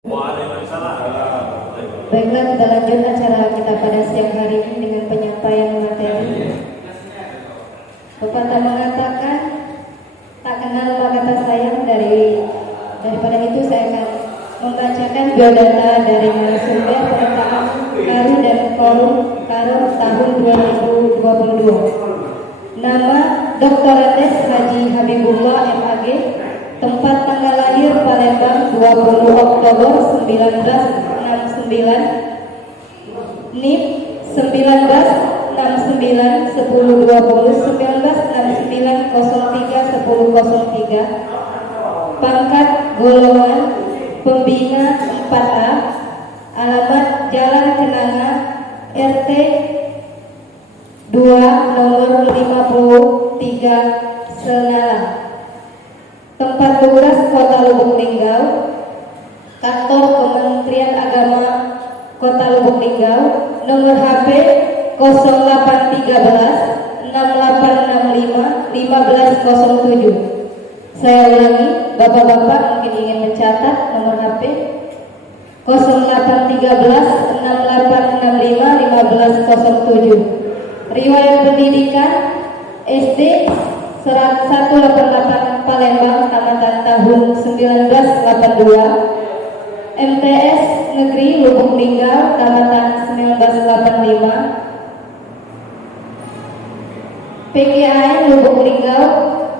Baiklah, kita lanjut acara kita pada siang hari ini dengan penyampaian materi. Pepatah mengatakan, tak kenal maka tak sayang. Daripada itu saya akan membacakan biodata dari narasumber pertama Karu dan Korum tahun 2022. Nama Dr. Andes Haji Habibullah MAG. Tempat tanggal lahir Palembang 20 Oktober 1969. NIP 1969 1020 1969 03 1003. Pangkat golongan pembina 4A. Alamat Jalan Kenanga RT 2 nomor 53 Senalang. Tempat tugas Kota Lubuk Linggau. Kantor Kementerian Agama Kota Lubuk Linggau. Nomor HP 0813 6865 1507. Saya ulangi, bapak-bapak mungkin ingin mencatat nomor HP 0813 6865 1507. Riwayat pendidikan SD 188 Palembang tamatan tahun 1982. MTS Negeri Lubuk Linggau tamatan 1985. PGAN Lubuk Linggau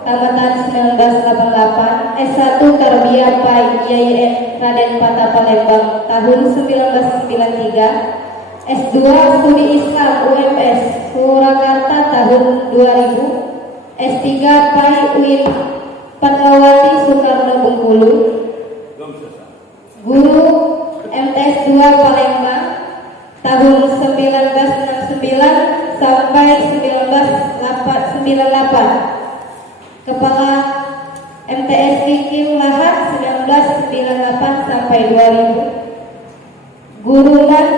tamatan 1988. S1 Tarbiyah Pai IAIN Raden Patah Palembang tahun 1993. S2 Studi Islam UMS Surakarta tahun 2000. S3 Pai UIN Fatmawati Soekarno Bengkulu. Guru MTS 2 Palembang tahun 1969 sampai 1998. Kepala MTS Kikim Lahat 1998 sampai 2000. Gurunan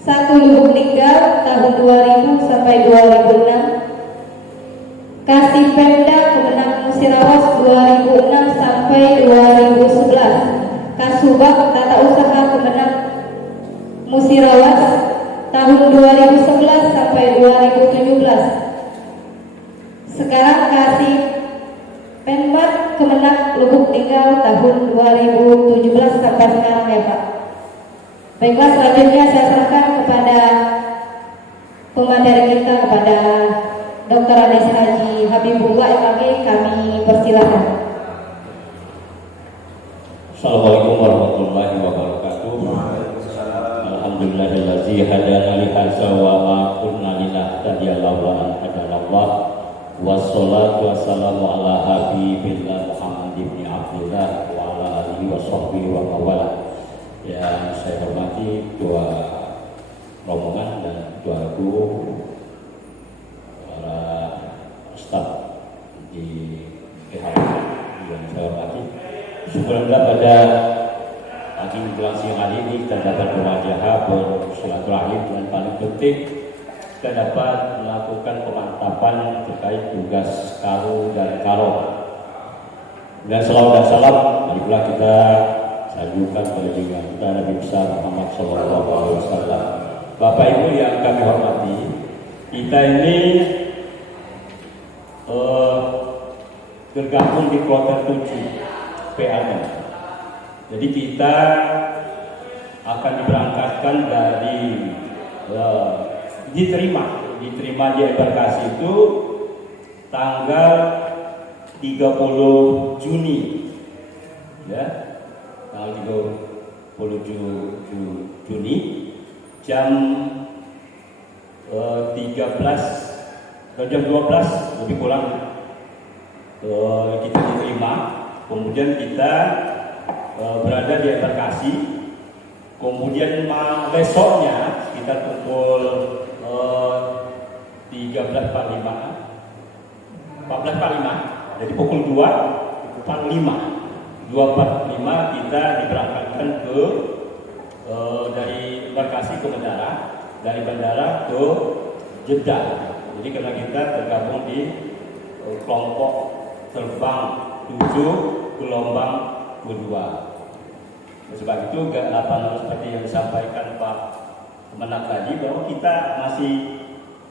1 Lubuk Linggau tahun 2000 sampai 2006. Kasih Pemda Kemenang Musirawas 2006 sampai 2011. Kasubag Tata Usaha Kemenang Musirawas tahun 2011 sampai 2017. Sekarang Kasih Pembat Kemenang Lubuk Linggau tahun 2017 sampai sekarang ya Pak. Baiklah, selanjutnya saya serahkan kepada pemateri kita, kepada Dr. Andes Haji Habibullah MAG. Kami persilakan. Assalamualaikum warahmatullahi wabarakatuh. Alhamdulillahillazi hadana li hadza wa ma kunna linahtadiya laula an hadanallah. Wassalatu wassalamu ala habibillah Muhammad ibn Abdullah wa ala alihi wa sahbihi wa mawala. Yang saya hormati ketua rombongan dan ketua guru, para staf di PHP yang saya hormati. Syukurlah pada pagi menjelang siang hari ini kita dapat berwajah bersilaturahim, dan paling penting kita dapat melakukan pemantapan terkait tugas Karu dan Karo. Dan selawat dan salam marilah kita sanjungkan kepada junjungan kita Nabi besar Muhammad SAW. Bapak Ibu yang kami hormati, kita ini tergabung di kloter 7 PAN. Jadi kita akan diberangkatkan dari diterima di embarkasi itu tanggal 30 Juni ya, tanggal 30 Juni jam 12 lebih kurang kita diterima. Kemudian kita berada di embarkasi. Kemudian besoknya kita pukul 14.45, jadi pukul 2.45 kita diberangkatkan ke dari embarkasi ke bandara, dari bandara ke Jeddah. Jadi karena kita tergabung di kelompok terbang 7 gelombang kedua. Sebab itu seperti yang disampaikan Pak Kemenak tadi, bahwa kita masih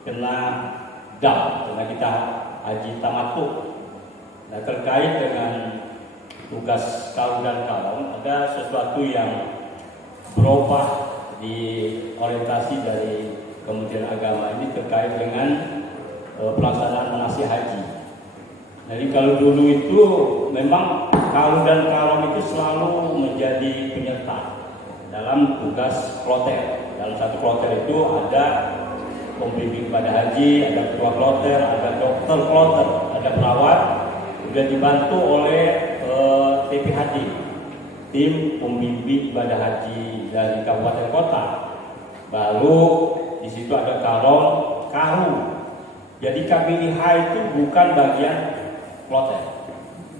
kena karena kita haji tamattu. Nah, terkait dengan tugas kaum dan kaum, ada sesuatu yang berubah di orientasi dari Kementerian Agama ini terkait dengan pelaksanaan manasik haji. Jadi kalau dulu itu memang kaum dan kaum itu selalu menjadi penyerta dalam tugas kloter. Dalam satu kloter itu ada pembimbing ibadah haji, ada ketua kloter, ada dokter kloter, ada perawat, juga dibantu oleh TPHD, tim pembimbing ibadah haji dari kabupaten kota. Baru di situ ada karu. Jadi KBIH itu bukan bagian kloter.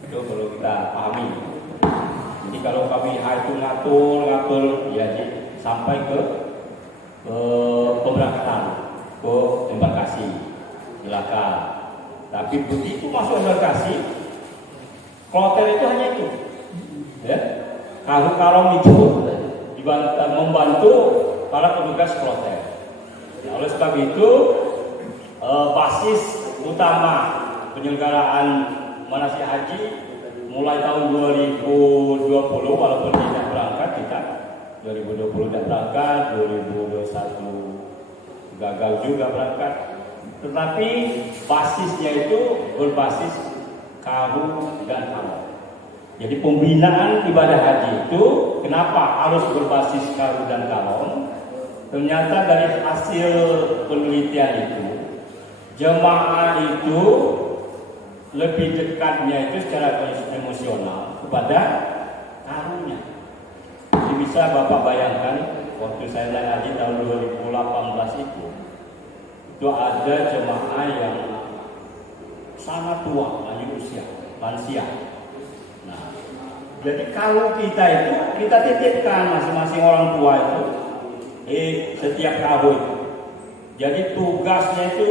Itu perlu kita pahami. Jadi kalau KBIH itu ngatur ya sampai ke pemberangkatan ke embarkasi, silakan. Tapi begitu masuk embarkasi, kloter itu hanya itu, ya. Karum itu membantu para petugas kloter. Nah, oleh sebab itu basis utama penyelenggaraan manasik haji mulai tahun 2020, walaupun tidak berangkat kita 2020 tidak berangkat, 2021 gagal juga berangkat, tetapi basisnya itu berbasis karu dan kaum. Jadi pembinaan ibadah haji itu kenapa harus berbasis karu dan kaum? Ternyata dari hasil penelitian itu, jemaah itu lebih dekatnya itu secara emosional kepada karunya. Jadi bisa Bapak bayangkan waktu saya naik haji tahun 2018 itu ada jemaah yang sangat tua, lanjut usia, lansia. Nah, jadi kalau kita itu kita titipkan masing-masing orang tua itu setiap tahun. Jadi tugasnya itu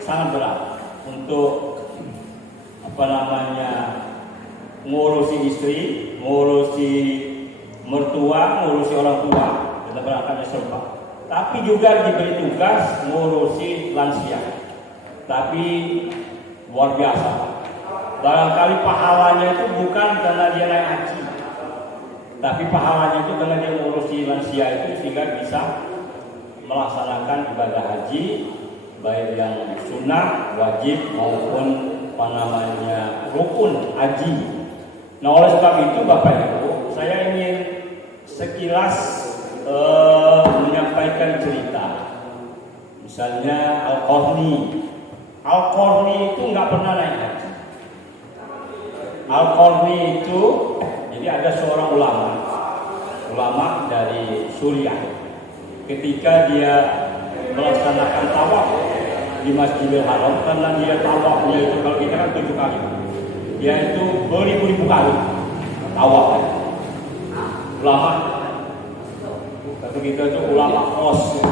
sangat berat untuk ngurusi istri, ngurusi mertua, ngurusi orang tua, kita berangkatnya serba. Tapi juga diberi tugas ngurusi lansia. Tapi luar biasa. Barangkali pahalanya itu bukan karena dia naik haji, tapi pahalanya itu karena dia ngurusi lansia itu sehingga bisa melaksanakan ibadah haji baik yang sunnah, wajib maupun rukun haji. Nah, oleh sebab itu Bapak Ibu, saya ingin sekilas menyampaikan cerita. Misalnya Al-Qarni itu nggak pernah naik haji. Al-Qarni itu jadi ada seorang ulama dari Suriah. Ketika dia melaksanakan tawaf di Masjidil Haram, karena dia tawafnya itu kalau kita kan 7 kali, dia itu beribu-ribu kali tawaf. Ulama, kata kita itu ulama kos,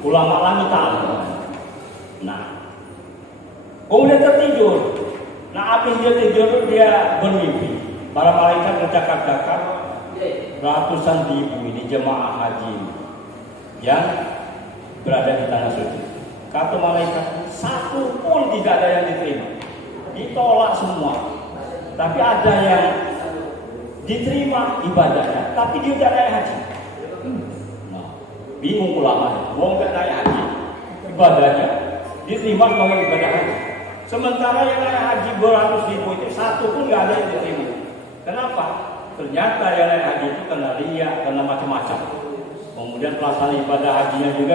ulama langitan. Nah, kemudian tertidur. Nah, habis dia tidur dia bermimpi. Para malaikat bercakap-cakap, ratusan ribu ini jemaah haji yang berada di tanah suci. Kata malaikat, satu pun tidak ada yang diterima, ditolak semua. Tapi ada yang diterima ibadahnya, tapi dia tidak naik haji. Nah, bingung ulama, mau nggak naik haji, ibadahnya diterima sebagai ibadah haji. Sementara yang naik haji beratus ribu itu satu pun nggak ada yang diterima. Kenapa? Ternyata yang naik haji itu kena riya, kena macam-macam. Kemudian pelaksanaan ibadah hajinya juga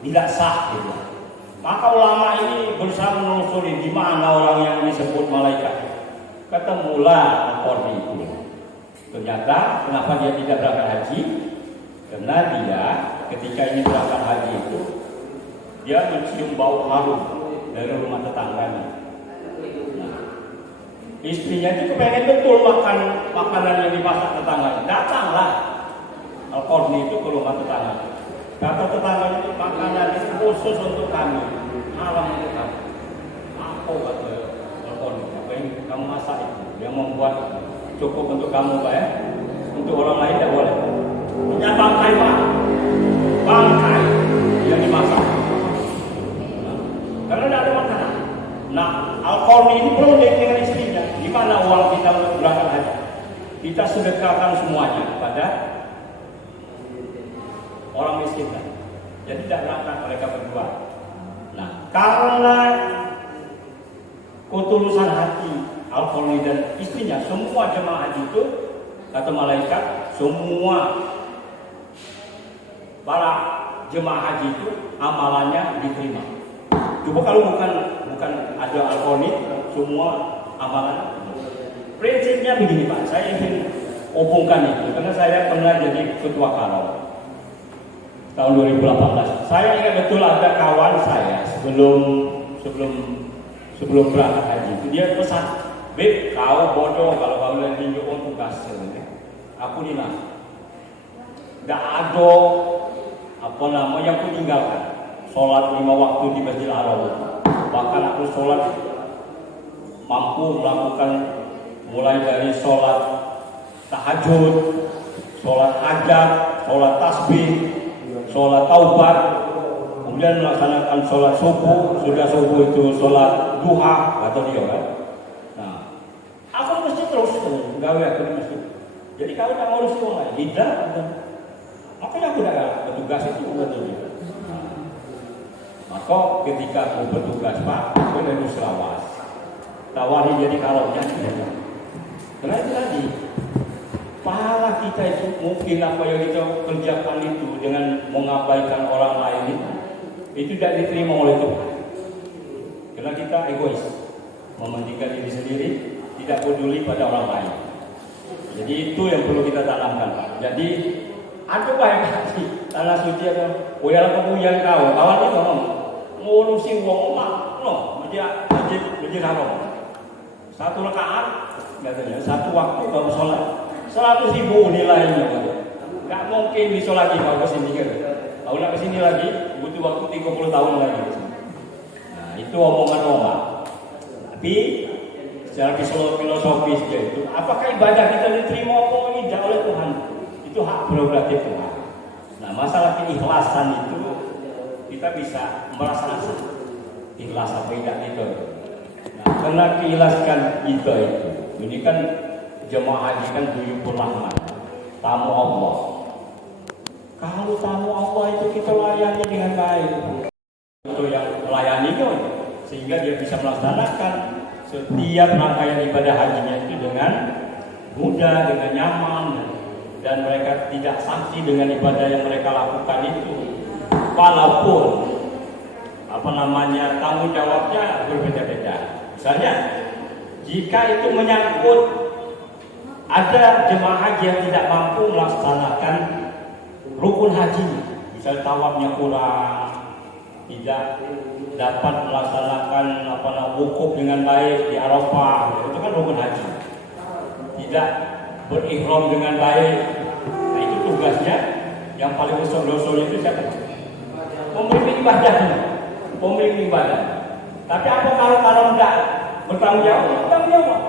tidak sah gitu. Maka ulama ini berusaha menelusuri di mana orang yang disebut malaikat. Ketemulah Al-Qarni itu. Ternyata kenapa dia tidak berangkat haji? Karena dia ketika ini berangkat haji itu dia mencium bau harum dari rumah tetangganya. Nah, istrinya itu kepengen betul makan makanan yang dimasak tetangganya. Datanglah Al-Qarni itu ke rumah tetangganya. Kata tetangga itu makanan itu khusus untuk kami, haram untuk kami. Apa kata Al-Qarni? Apa yang kamu masak itu? Yang membuat cukup untuk kamu Pak ya. Untuk orang lain tidak boleh. Punya bangkai Pak, bangkai yang dimasak. Karena tidak ada makanan. Nah, Al-Qarni ini belum dengan istrinya. Di mana uang kita untuk berangkat haji? Kita sedekahkan semuanya kepada orang miskin. Jadi tidak berangkat mereka berdua. Nah, karena ketulusan hati Al-Qarni dan istrinya, semua jemaah haji itu kata malaikat, semua para jemaah haji itu amalannya diterima. Coba kalau bukan ada Al-Qarni, semua amalan. Prinsipnya begini Pak, saya ingin hubungkan itu karena saya pernah jadi ketua Karom tahun 2018. Saya ingat betul ada kawan saya sebelum berangkat haji itu dia pesan, "Beb, kau bodoh kalau kau lagi nyuruh tugas aku nih lah. Tidak ada yang aku tinggalkan. Sholat 5 waktu di Masjidil Haram. Bahkan aku sholat mampu melakukan mulai dari sholat tahajud, sholat hajat, sholat tasbih, sholat taubat, kemudian melaksanakan sholat subuh. Sudah subuh itu sholat duha atau dia kan. Nah, aku mesti terus gawe aku di masjid. Jadi kalau tak mau sekolah, tidak. Makanya aku tidak bertugas itu betul. Maka ketika aku bertugas Pak, aku dari Selawas. Tawari jadi kalaunya. Karena itu tadi, pahala kita itu mungkin apa yang kita kerjakan itu dengan mengabaikan orang lain itu tidak diterima oleh Tuhan. Karena kita egois, mementingkan diri sendiri, tidak peduli pada orang lain. Jadi itu yang perlu kita tanamkan Pak. Jadi ada baik hati tanah suci ada. Uyal kemudian kawan itu ngurusi wong mak, masjid Haram. 1 rakaat katanya, 1 waktu baru sholat 100.000 nilainya. Nggak mungkin bisa lagi kalau kesini kan. Kalau nak kesini lagi butuh waktu 30 tahun lagi. Nah itu omongan orang. Tapi secara filosofis itu, apakah ibadah kita diterima atau tidak oleh Tuhan? Itu hak prerogatif Tuhan. Nah masalah keikhlasan itu kita bisa merasa ikhlas apa tidak itu. Nah, karena keikhlasan kita itu, ini kan jemaah haji kan duyufur rahmat, tamu Allah. Kalau tamu Allah itu kita layani dengan baik, itu yang melayani itu, sehingga dia bisa melaksanakan setiap rangkaian ibadah hajinya itu dengan mudah, dengan nyaman, dan mereka tidak sanksi dengan ibadah yang mereka lakukan itu. Walaupun tanggung jawabnya berbeda-beda. Misalnya, jika itu menyangkut ada jemaah haji yang tidak mampu melaksanakan rukun haji, misalnya tawafnya kurang, tidak dapat melaksanakan wukuf dengan baik di Arafah, itu kan rukun haji. Tidak berihram dengan baik, nah itu tugasnya yang paling besar dosanya itu siapa? Pemimpin ibadah. Tapi apa kalau tidak bertanggung jawab? Bertanggung jawab.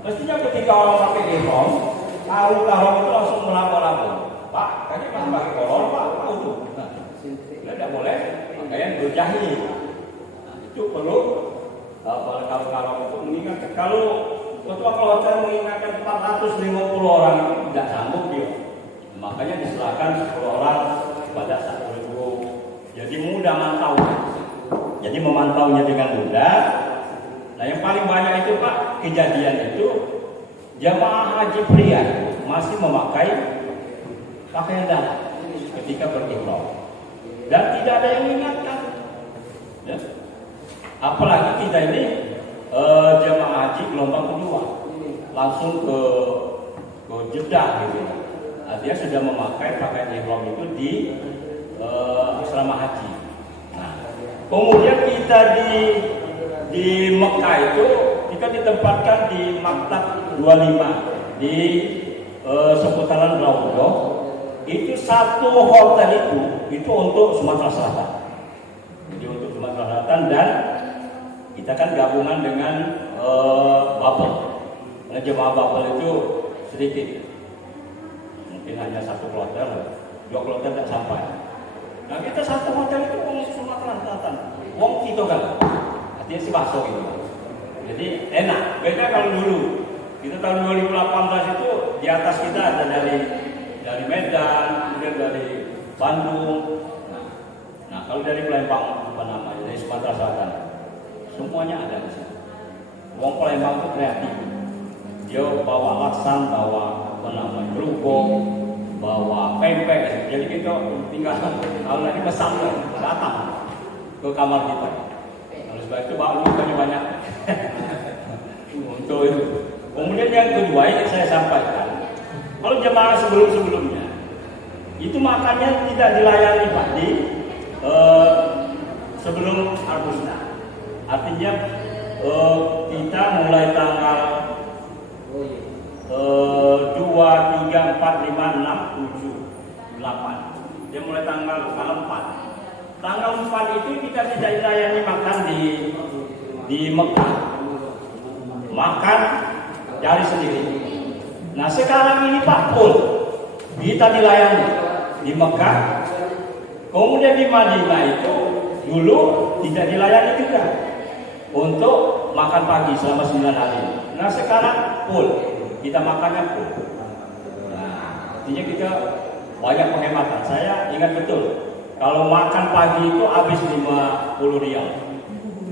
Mestinya ketika orang pakai ihram, tahu itu langsung melapor. Pak, tadi pas pakai kolor, Pak, tahu tuh. Nah, tidak boleh pakaian berjahit. Nah, itu perlu kalau itu mengingatkan. Kalau ketua kloter mengingatkan 450 orang itu tidak sanggup dia. Makanya diserahkan 10 orang pada satu grup. Jadi mudah mantau. Jadi memantaunya dengan mudah. Nah yang paling banyak itu Pak, kejadian itu jamaah haji pria masih memakai pakaian dalam ketika berihram dan tidak ada yang mengingatkan. Ya. Apalagi kita ini jamaah haji gelombang kedua langsung ke Jeddah gitu. Nah, dia sudah memakai pakaian ihram itu di asrama haji. Nah, kemudian kita di Mekah itu kita ditempatkan di Maktab 25 di seputaran Raudhah. Itu satu hotel itu untuk Sumatera Selatan. Jadi untuk Sumatera Selatan dan kita kan gabungan dengan Bubble. Karena jemaah Bubble itu sedikit. Mungkin hanya 1 kloter, 2 kloter tak sampai. Nah kita satu hotel itu wong Sumatera Selatan, wong Tito kan, artinya si bakso gitu. Jadi enak. Beda kalau dulu. Kita tahun 2018 itu di atas kita ada dari Medan, kemudian dari Bandung. Nah kalau dari Palembang apa namanya, dari Sumatera Selatan, semuanya ada di sini. Wong Palembang itu kreatif. Dia bawa laksan, bawa apa namanya, kerupuk, bawa pempek. Jadi kita tinggal kalau lagi pesan datang ke kamar kita. Oleh sebab itu bakmi banyak. Untuk itu. Kemudian yang kedua yang saya sampaikan, kalau jemaah sebelumnya itu makannya tidak dilayani Pak di sebelum Arbusna. Artinya kita mulai tanggal 2, 3, 4, 5, 6, 7, 8. Dia mulai tanggal 4. Tanggal 4 itu kita tidak dilayani makan di Mekah. Makan cari sendiri. Nah sekarang ini Pak Pul kita dilayani di Mekah. Kemudian di Madinah itu dulu tidak dilayani juga untuk makan pagi selama 9 hari. Nah sekarang full, kita makannya full. Nah, artinya kita banyak penghematan. Saya ingat betul, kalau makan pagi itu habis 50 rial.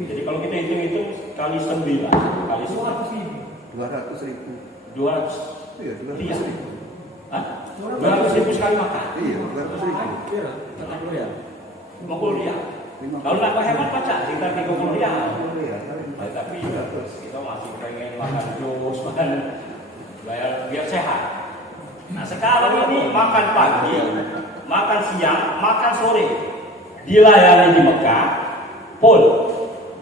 Jadi kalau kita hitung kali 9, kali 200.000. 200. Iya, 200.000. Hah? 200.000 sekali makan. Iya, 200.000. 50 rial. Kalau nak hemat baca sekitar 30 rial. Iya, Tapi kita masih pengen makan terus, makan biar sehat. Nah sekarang ini makan pagi, makan siang, makan sore dilayani di Mekah, full.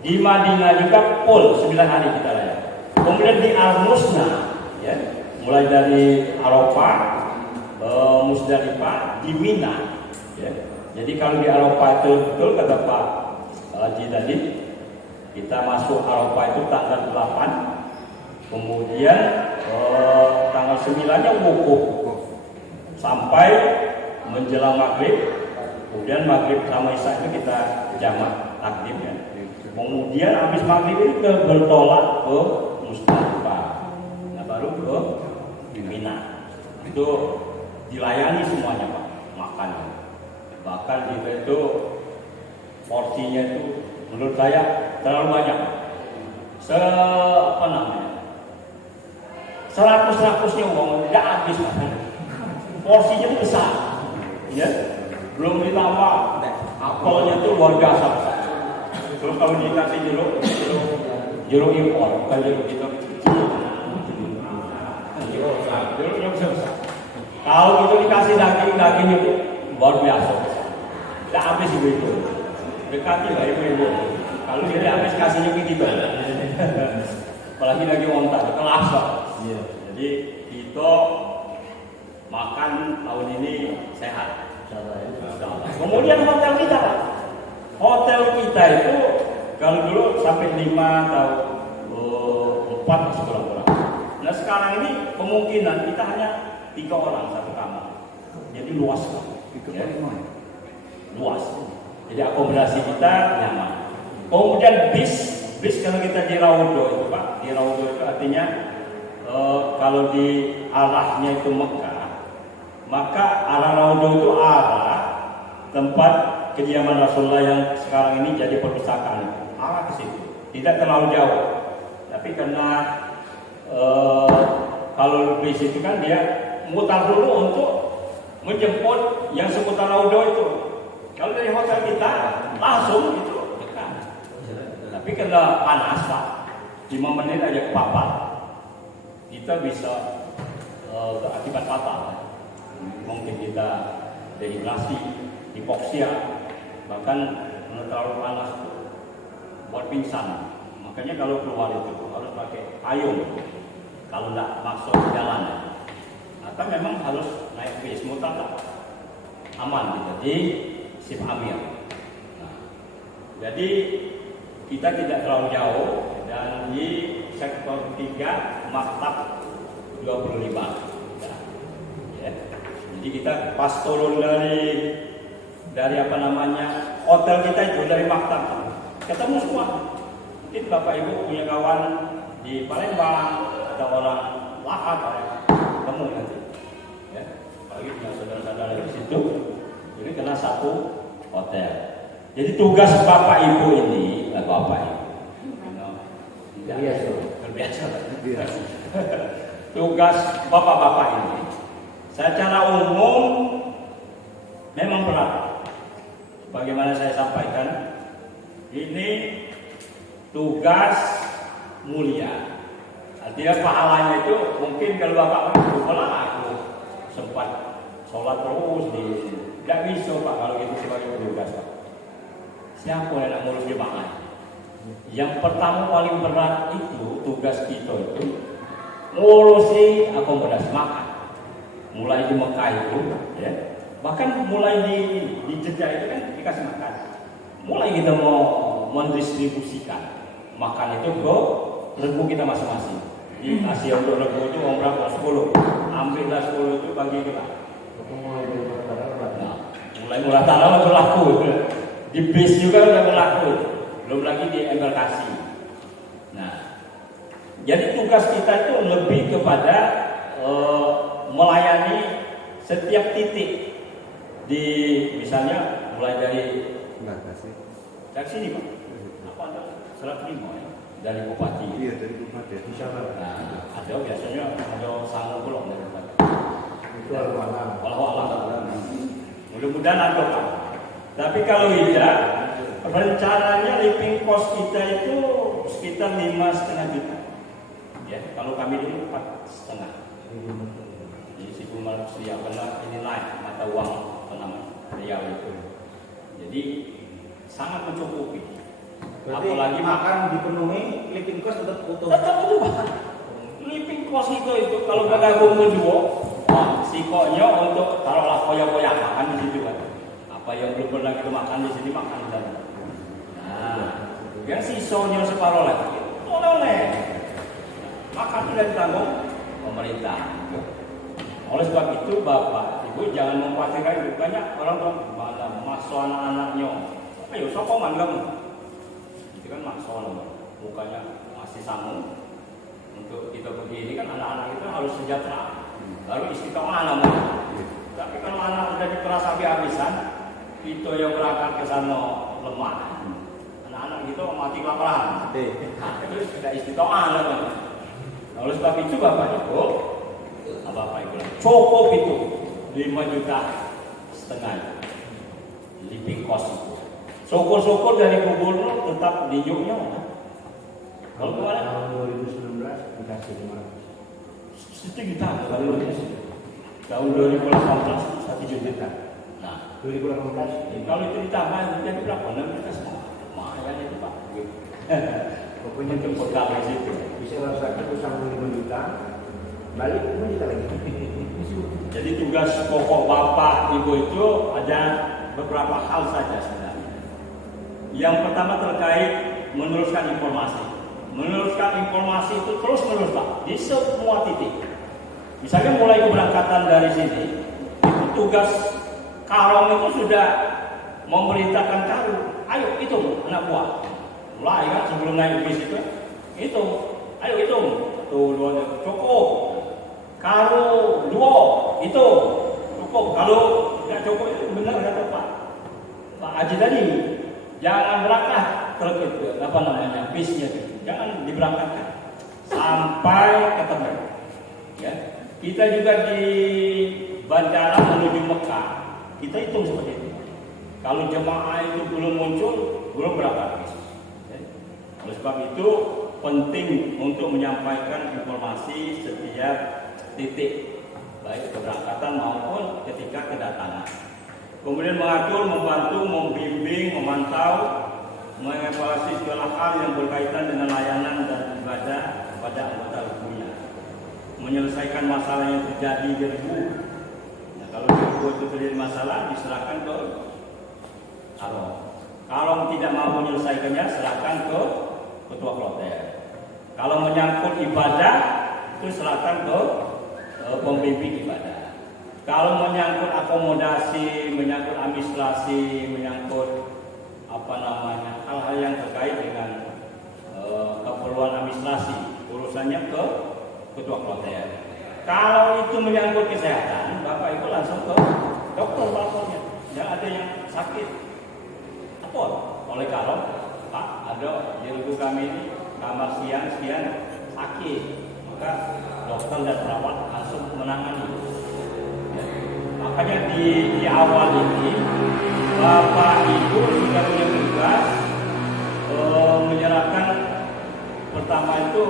Di Madinah juga full 9 hari kita layani. Kemudian di Al-Musna, ya, mulai dari Arafah, Musdalifah, di Mina. Ya. Jadi kalau di Arafah itu betul kata Pak Haji tadi, kita masuk Arafah itu tanggal 8, kemudian tanggal 9-nya wukuf sampai menjelang maghrib, kemudian maghrib sama isya itu kita jamak takdim ya. Kemudian habis maghrib itu bertolak ke Musdalifah, nah baru ke Mina. Itu dilayani semuanya Pak, makan. Bahkan itu porsinya itu menurut saya terlalu banyak. Apa namanya? 100-100-nya uang tidak habis makan. Porsinya itu besar, ya. Belum ditambah apelnya itu luar biasa besar. Terus kalau dikasih jeruk impor, bukan jeruk kita. Jeruknya besar. Kalau itu dikasih daging itu luar biasa. Tidak habis itu. Dekati lah ibu. Kalau tidak habis kasihnya kita. Apalagi daging onta, kelas lah. Jadi kita makan tahun ini sehat. Kemudian hotel kita Pak. Hotel kita itu kalau dulu sampai 5 atau 4 sekolah. Nah sekarang ini kemungkinan kita hanya 3 orang satu kamar. Jadi luas ya. Luas. Jadi akomodasi kita nyaman. Kemudian bis kalau kita di Raudo itu Pak, di Raudo itu artinya kalau di arahnya itu Mekah, maka arah Raudo itu arah tempat kediaman Rasulullah yang sekarang ini jadi perpustakaan. Arah ke situ, tidak terlalu jauh. Tapi karena kalau bis itu kan dia mutar dulu untuk menjemput yang seputar Raudo itu. Kalau dari hotel kita langsung itu dekat. Tapi karena panas Pak, 5 menit aja ke Papal, kita bisa akibat fatal. Mungkin kita dehidrasi, hipoksia, bahkan terlalu panas itu buat pingsan. Makanya kalau keluar itu harus pakai payung. Kalau tidak masuk jalan, atau memang harus naik bis mutlak aman gitu di Sip Amir. Nah, jadi kita tidak terlalu jauh dan di sektor 3 maktab 25. Jadi kita pas turun dari apa namanya hotel kita itu dari maktab ketemu semua. Mungkin bapak ibu punya kawan di Palembang atau orang Lahat ketemu nanti. Ya, apalagi punya saudara-saudara di situ. Jadi kena satu hotel. Jadi tugas bapak ibu ini, bapak ibu, terbiasa. Tugas bapak-bapak ini, secara umum memang berat. Bagaimana saya sampaikan, ini tugas mulia. Artinya pahalanya itu mungkin kalau bapak malah aku sempat sholat terus di tidak bisa pak kalau itu sebagai tugas pak. Siapa yang nak ngurus jemaah? Yang pertama paling berat itu tugas kita itu ngurusi akomodasi makan. Mulai di Mekah itu, ya. Bahkan mulai di Jeddah itu kan dikasih makan. Mulai kita mau mendistribusikan makan itu ke regu kita masing-masing. Dikasih untuk regu itu berapa? 10. Ambillah 10 itu bagi kita. Nah, mulai murah tanah itu laku. Di bis juga udah laku. Belum lagi di embarkasi. Nah, jadi tugas kita itu lebih kepada melayani setiap titik di misalnya mulai dari sini pak, apa ada Selat Lima ya? Dari Bupati. Iya dari Bupati. Nah, ada biasanya ada Sangu Pulau dari Bupati. Itu Allah. Mudah-mudahan ada pak. Tapi kalau tidak, rencananya living cost kita itu sekitar 5,5 juta. Ya, kalau kami dulu 4,5. Jadi si manusia kena ini naik mata uang real itu. Jadi sangat mencukupi. Berarti Apalagi makan dipenuhi, living cost tetap utuh. tetap itu pak. Living cost itu kalau nggak gabung dua, sikoknya untuk taruhlah koyak-koyak makan di situ kan. Apa yang belum pernah kita makan di sini makan di sana. Nah, yang sisanya separuh lagi, oleh makan itu dari tanggung pemerintah. Oleh sebab itu bapak, ibu jangan mengkhawatirkan itu. Banyak orang tuh mana masuk anak-anaknya, ayo sokongan kamu. Itu kan masuk mukanya masih sanggup untuk kita begini kan anak-anak itu harus sejahtera, baru istiqomah namanya. Tapi kalau anak udah diperas habis-habisan, kita yang berangkat ke sana lemah. Anak-anak itu mati kelaparan. Itu tidak istiqomah namanya. Oleh sebab itu bapak ibu, cukup itu 5,5 juta living cost itu. Syukur-syukur dari gubernur tetap diunjuknya. Kalau kemarin tahun 2019 dikasih 500. setinggi tahun 2018 1 juta. Nah, 2018 kalau itu ditambah jadi berapa? 6 juta semua. Makanya itu pak. Pokoknya jemput kali situ. bisa rasakan usaha 5 juta, balik 5 juta lagi. Jadi tugas pokok bapak ibu itu ada beberapa hal saja sebenarnya. Yang pertama terkait meneruskan informasi. Meneruskan informasi itu terus menerus pak di semua titik. Misalnya mulai keberangkatan dari sini, itu tugas Karong itu sudah memerintahkan Karu, ayo hitung anak buah. Mulai kan sebelum naik bis itu, hitung, ayo hitung, tuh cukup. Kalau 2 itu cukup, kalau tidak cukup itu benar kata Pak Haji tadi, jangan berangkat terus apa namanya bisnya, jangan diberangkatkan sampai ketemu. Ya, kita juga di bandara menuju Mekah, kita hitung seperti itu. Kalau jemaah itu belum muncul, belum berangkat bis. Ya. Oleh sebab itu penting untuk menyampaikan informasi setiap titik, baik keberangkatan maupun ketika kedatangan. Kemudian mengatur, membantu, membimbing, memantau, mengevaluasi segala hal yang berkaitan dengan layanan dan ibadah kepada anggota rekunya. Menyelesaikan masalah yang terjadi di regu. Nah, kalau di regu itu terjadi masalah, diserahkan ke Karong. Karong tidak mampu menyelesaikannya, serahkan ke ketua kloter. Kalau menyangkut ibadah, itu serahkan ke pembimbing ibadah. Kalau menyangkut akomodasi, menyangkut administrasi, menyangkut hal-hal yang terkait dengan keperluan administrasi, urusannya ke ketua kloter. Kalau itu menyangkut kesehatan, Bapak Ibu langsung ke dokter lapornya. Yang ada yang sakit, apa? Oleh kalau Pak ada di ibu kami ini kamar sekian sakit, maka dokter dan perawat langsung menangani. Makanya di awal ini Bapak Ibu sudah punya tugas menyerahkan pertama itu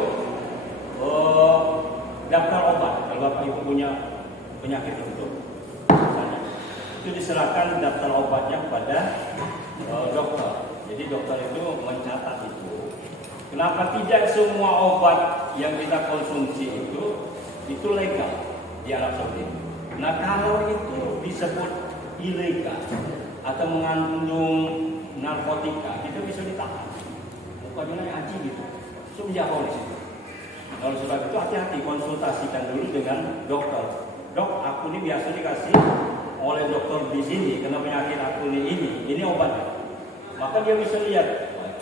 daftar obat. Kalau Bapak Ibu punya penyakit tertentu, itu diserahkan daftar obatnya kepada dokter. Jadi dokter itu mencatat itu. Kenapa tidak semua obat yang kita konsumsi itu legal di Arab Saudi? Nah, kalau itu disebut ilegal atau mengandung narkotika, itu bisa ditahan. Bukannya haji gitu, sumjahol di situ. Kalau sebab itu hati-hati, konsultasikan dulu dengan dokter. Dok, aku ini biasa dikasih oleh dokter di sini karena penyakit aku ini obatnya. Maka dia bisa lihat,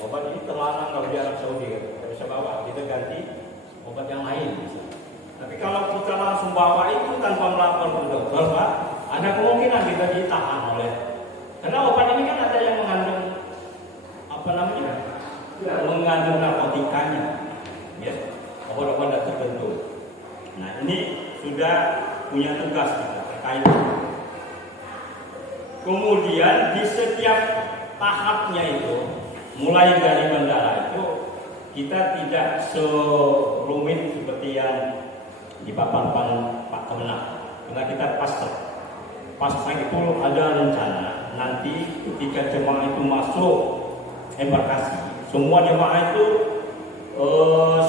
obat ini terlarang kalau di Arab Saudi, kita bisa bawa, kita ganti obat yang lain bisa. Tapi kalau kita langsung bawa itu tanpa melapor ke dokter, Pak, ada kemungkinan kita ditahan oleh. Karena obat ini kan ada yang mengandung mengandung narkotikanya, ya, obat-obat tertentu. Nah, ini sudah punya tugas kita terkait. Kemudian di setiap tahapnya itu, mulai dari bandara itu, kita tidak serumit seperti yang di papan Pak Kemenang. Karena kita pasca itu ada rencana nanti ketika jemaah itu masuk embarkasi, semua jemaah itu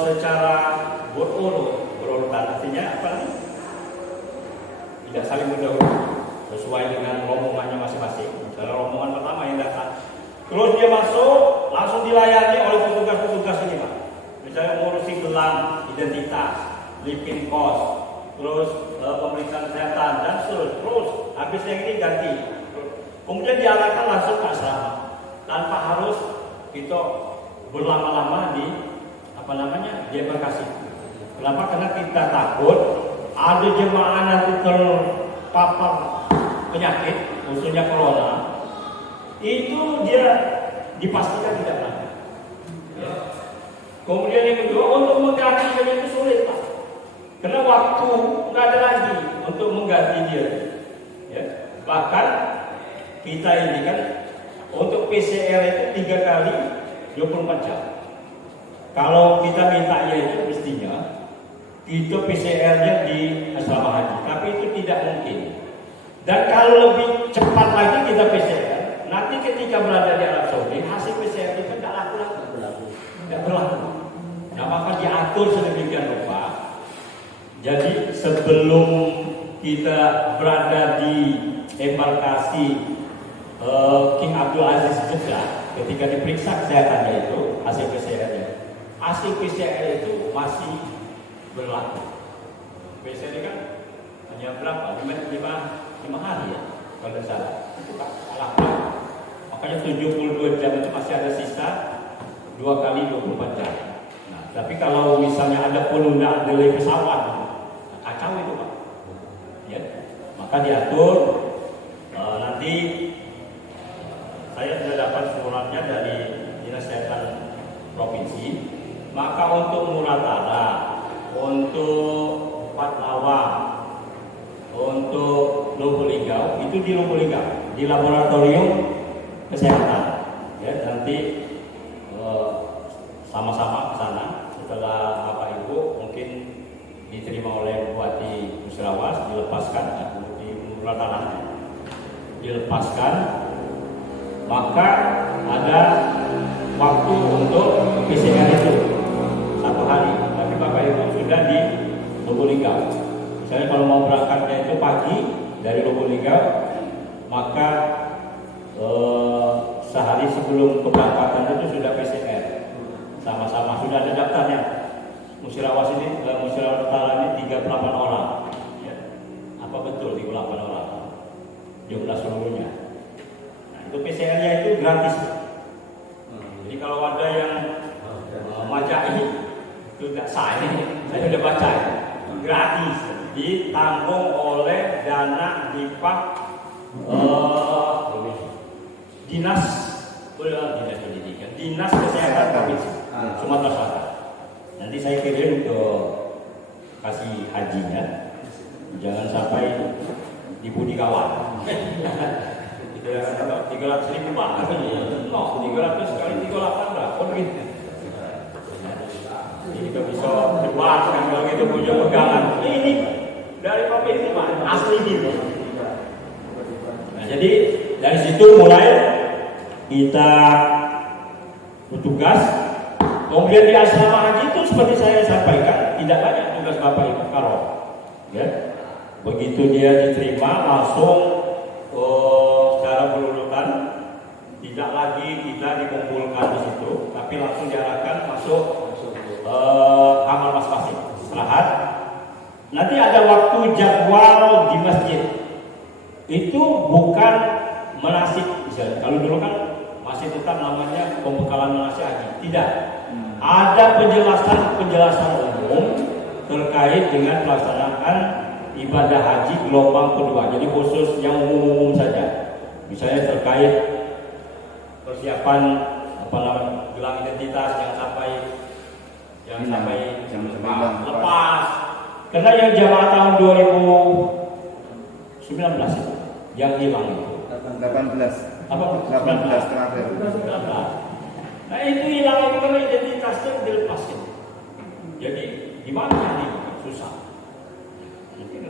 secara berurutan, artinya apa? Tidak saling mendahului, sesuai dengan rombongannya masing-masing. Misalnya rombongan pertama yang datang, terus dia masuk, langsung dilayani oleh petugas-petugas ini, Pak. Misalnya mengurusi gelang identitas, living cost, terus pemeriksaan kesehatan, dan terus habis yang ini ganti. Kemudian diarahkan langsung ke asrama tanpa harus kita berlama-lama di embarkasi. Kenapa? Karena kita takut ada jemaah nanti terpapar penyakit, khususnya corona. Itu dia dipastikan tidak ada. Ya. Kemudian yang kedua, untuk menggantinya itu sulit, Pak. Karena waktu nggak ada lagi untuk mengganti dia. Ya. Bahkan kita ini kan untuk PCR itu 3 kali 24 jam. Kalau kita minta itu mestinya itu PCR-nya di asrama haji, tapi itu tidak mungkin. Dan kalau lebih cepat lagi kita PCR, nanti ketika berada di Arab Saudi, hasil PCR itu tidak berlaku. Nah, maka diatur sedemikian rupa. Jadi sebelum kita berada di embarkasi King Abdul Aziz Jeddah, ketika diperiksa kesehatannya itu, hasil PCR itu masih berlaku. PCR ini kan hanya berapa? 5 hari ya, kalau tidak salah. Itu salah. Makanya 72 jam itu masih ada sisa 2 kali 24 jam. Nah, tapi kalau misalnya ada penundaan delay pesawat, kacau itu, Pak. Ya, maka diatur nanti saya sudah dapat suratnya dari Dinas Kesehatan Provinsi. Maka untuk Muratara, untuk Patlawa, untuk Lubulingau, itu di Lubulingau, di laboratorium kesehatan. Ya, nanti sama-sama ke sana. Setelah Bapak Ibu mungkin diterima oleh Bupati Musirawas, dilepaskan di Muratara, dilepaskan, maka ada waktu untuk PCR itu 1 hari. Tapi Bapak Ibu sudah di Lubulingau. Misalnya kalau mau berangkatnya itu pagi dari Lubulingau, maka sehari sebelum keberangkatan itu sudah PCR. Sama-sama sudah ada daftarnya. Musirawas ini, Musirawas Utara ini 38 orang. Ya. Apa betul di orang jumlah seluruhnya. Nah, itu PCR-nya itu gratis. Jadi kalau ada yang majai itu tidak sah, saya sudah baca ya. Gratis, ditanggung oleh dana dipak dinas pendidikan, dinas kesehatan provinsi Sumatera Selatan. Nanti saya kirim ke kasih hajinya, jangan sampai dibudi kawan. 300.000 Pak, 300 kali 38 berapa gitu. Jadi kita bisa debat kan kalau gitu punya pegangan. Ini dari provinsi Pak, asli gitu. Nah, jadi dari situ mulai kita bertugas. Kemudian di asrama haji itu seperti saya sampaikan, tidak banyak tugas Bapak Ibu Karo. Ya. Begitu dia diterima langsung secara berurutan, tidak lagi kita dikumpulkan di situ, tapi langsung diarahkan masuk kamar masing-masing. Istirahat. Nanti ada waktu jadwal di masjid. Itu bukan manasik misalnya. Kalau dulu kan masih tetap namanya pembekalan manasik haji. Tidak. Ada penjelasan umum terkait dengan pelaksanaan ibadah haji gelombang kedua. Jadi khusus yang umum saja. Misalnya terkait persiapan gelang identitas yang sampai lepas. Karena yang jamaah tahun 2019 itu yang hilang itu 18 terakhir. 19. Nah itu hilang itu karena identitasnya dilepasin. Jadi gimana nih? Susah. Mungkin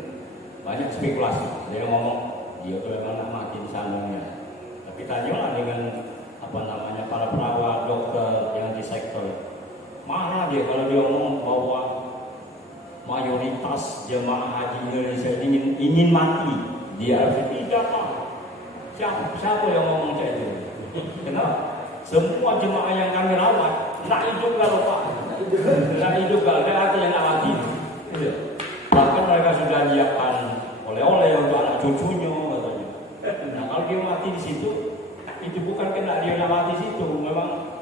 banyak spekulasi. Ada yang ngomong dia tuh memang mati di sandungnya. Tapi tanyalah dengan para perawat, dokter yang di sektor. Mana dia kalau dia ngomong bahwa mayoritas jemaah haji Indonesia ingin mati, dia harus tidak Pak. Siapa yang ngomong kayak itu? Kenapa? Semua jemaah yang kami rawat nak hidup kalau Pak, nak hidup kalau ada yang nak mati. Bahkan mereka sudah menyiapkan oleh-oleh untuk anak cucunya katanya. Nah kalau dia mati di situ, itu bukan kena dia yang mati di situ, memang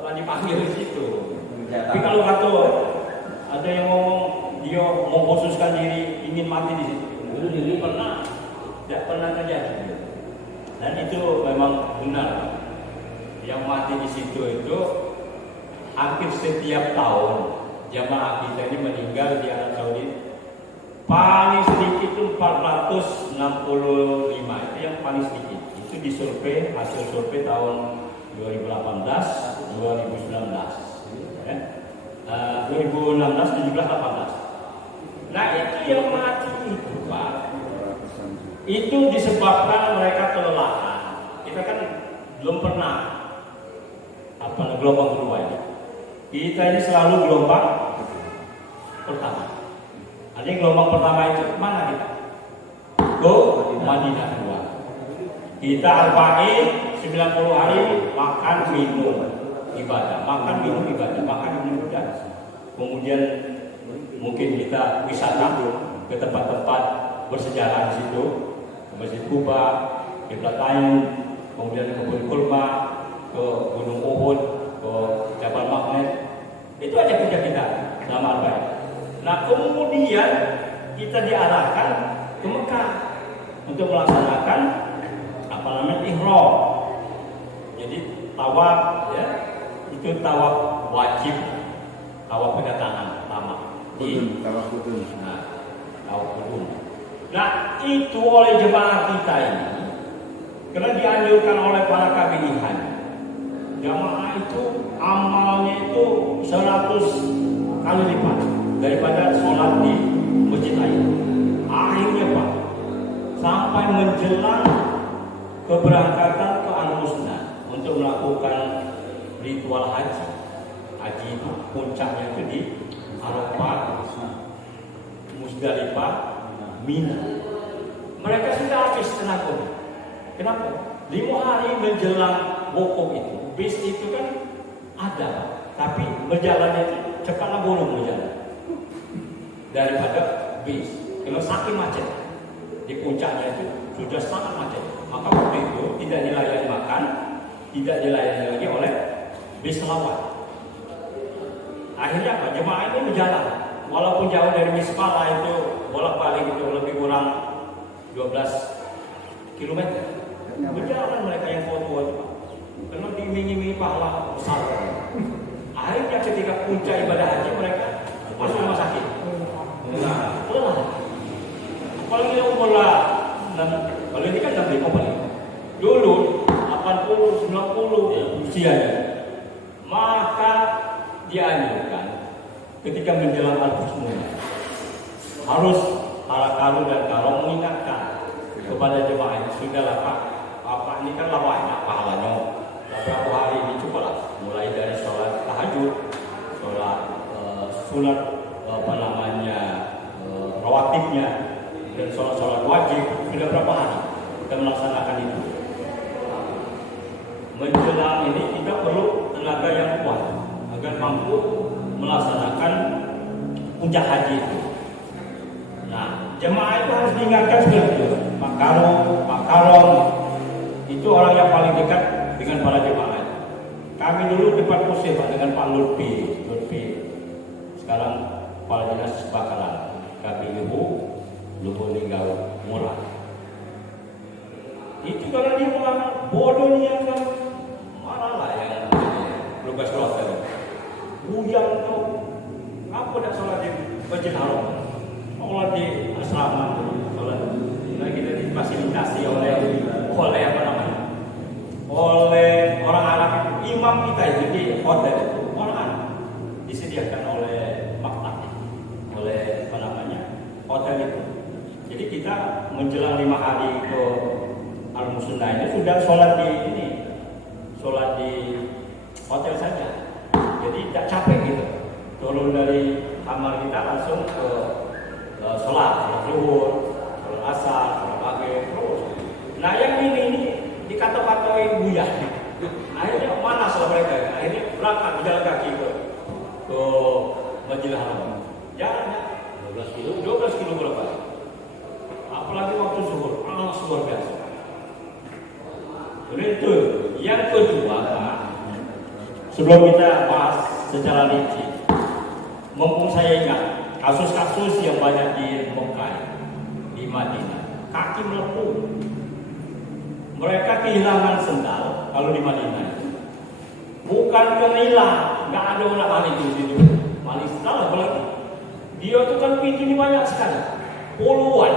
lagi panggil di situ. Tapi kalau kata ada yang ngomong dia mengkhususkan diri ingin mati di situ, itu diri tidak pernah terjadi. Dan itu memang benar. Yang mati di situ itu hampir setiap tahun jamaah kita ini meninggal di Arab Saudi paling sedikit itu 465, itu yang paling sedikit. Itu disurvei, hasil survei tahun 2018, 2019. 2016, 17, 18. Nah itu yang mati itu Pak, itu disebabkan mereka kelelahan. Kita kan belum pernah gelombang kedua ini. Kita ini selalu gelombang pertama. Jadi gelombang pertama itu mana kita? Ke Madinah dua. Kita arba'in 90 hari makan minum ibadah, makan minum ibadah, makan minum ibadah. Kemudian mungkin kita wisata ke tempat-tempat bersejarah di situ, ke Masjid Kuba, Kiblat Ain, kemudian ke kebun kurma, ke Gunung Uhud, ke Jabal Magnet. Itu aja kerja kita selama arba'in. Nah kemudian kita diarahkan ke Mekah untuk melaksanakan ihram. Jadi tawaf ya, itu tawaf wajib, tawaf kedatangan pertama. Tawaf kudum. Nah, tawaf kudum. Nah itu oleh jemaah kita ini, karena dianjurkan oleh para KBIH, jamaah itu amalnya itu 100 kali lipat daripada sholat di masjid lain. Akhirnya Pak, sampai menjelang keberangkatan ke Al-Musnah untuk melakukan ritual haji. Haji itu puncaknya itu di Arafah, Musdalifah, Mina. Mereka sudah habis tenaga. Kenapa? 5 hari menjelang wukuf itu, bis itu kan ada, tapi berjalannya itu cepatlah bolong berjalan daripada bis. Kalau saking macet di puncaknya itu sudah sangat macet. Maka waktu itu tidak dilayani makan, tidak dilayani lagi oleh bis lawan. Akhirnya apa? Jemaah ini berjalan, walaupun jauh dari Mismala itu bolak-balik itu lebih kurang 12 km. Berjalan mereka yang tua-tua itu, karena diiming-imingi pahala besar. Akhirnya ketika puncak ibadah haji mereka masuk rumah sakit. Nah, lelah. Apalagi umur lah, kalau ini kan 65 paling. Dulu 80, 90 usianya. Maka dianjurkan ketika menjelang al-husnul harus para karu dan karong mengingatkan kepada jemaah, sudahlah Pak, apa ini kan lah banyak pahalanya. Beberapa hari ini cobalah mulai dari sholat tahajud, sholat sunat rawatibnya, dan sholat wajib. Sudah berapa hari kita melaksanakan itu. Menjelang ini kita perlu tenaga yang kuat agar mampu melaksanakan puncak haji itu. Nah, jemaah itu harus diingatkan seperti itu. Pak Karong itu orang yang paling dekat dengan para jemaah. Kami dulu depan posisi Pak dengan Pak Lutfi. Sekarang Kepala Dinas Kebakaran KPU Lubulingga Murah. Itu karena dia orang bodoh nih yang kan marah lah yang Lukas Rotter. Bujang tuh apa dah sholat di Masjid Haram, sholat di asrama, sholat. Nah kita difasilitasi oleh apa namanya? Oleh orang Arab. Imam kita itu di hotel orang Arab disediakan oleh maktab, oleh apa namanya? Hotel itu. Jadi kita menjelang 5 hari ke Al-Musunnah ini sudah sholat di hotel saja. Jadi tidak capek gitu. Turun dari kamar kita langsung ke sholat zuhur, sholat asar, sholat maghrib terus. Nah yang ini dikata-katai buyah. Akhirnya manas lah mereka. Akhirnya berangkat berjalan kaki ke Masjidil Haram. Jalannya 12 kilo berapa? Apalagi waktu zuhur, luar biasa. Itu yang kedua, sebelum kita bahas secara rinci, mumpung saya ingat kasus-kasus yang banyak di Mekah, di Madinah, kaki melepuh. Mereka kehilangan sendal kalau di Madinah. Bukan kehilangan, nggak ada orang maling di situ. Maling salah apalagi. Dia tuh kan pintunya banyak sekali, puluhan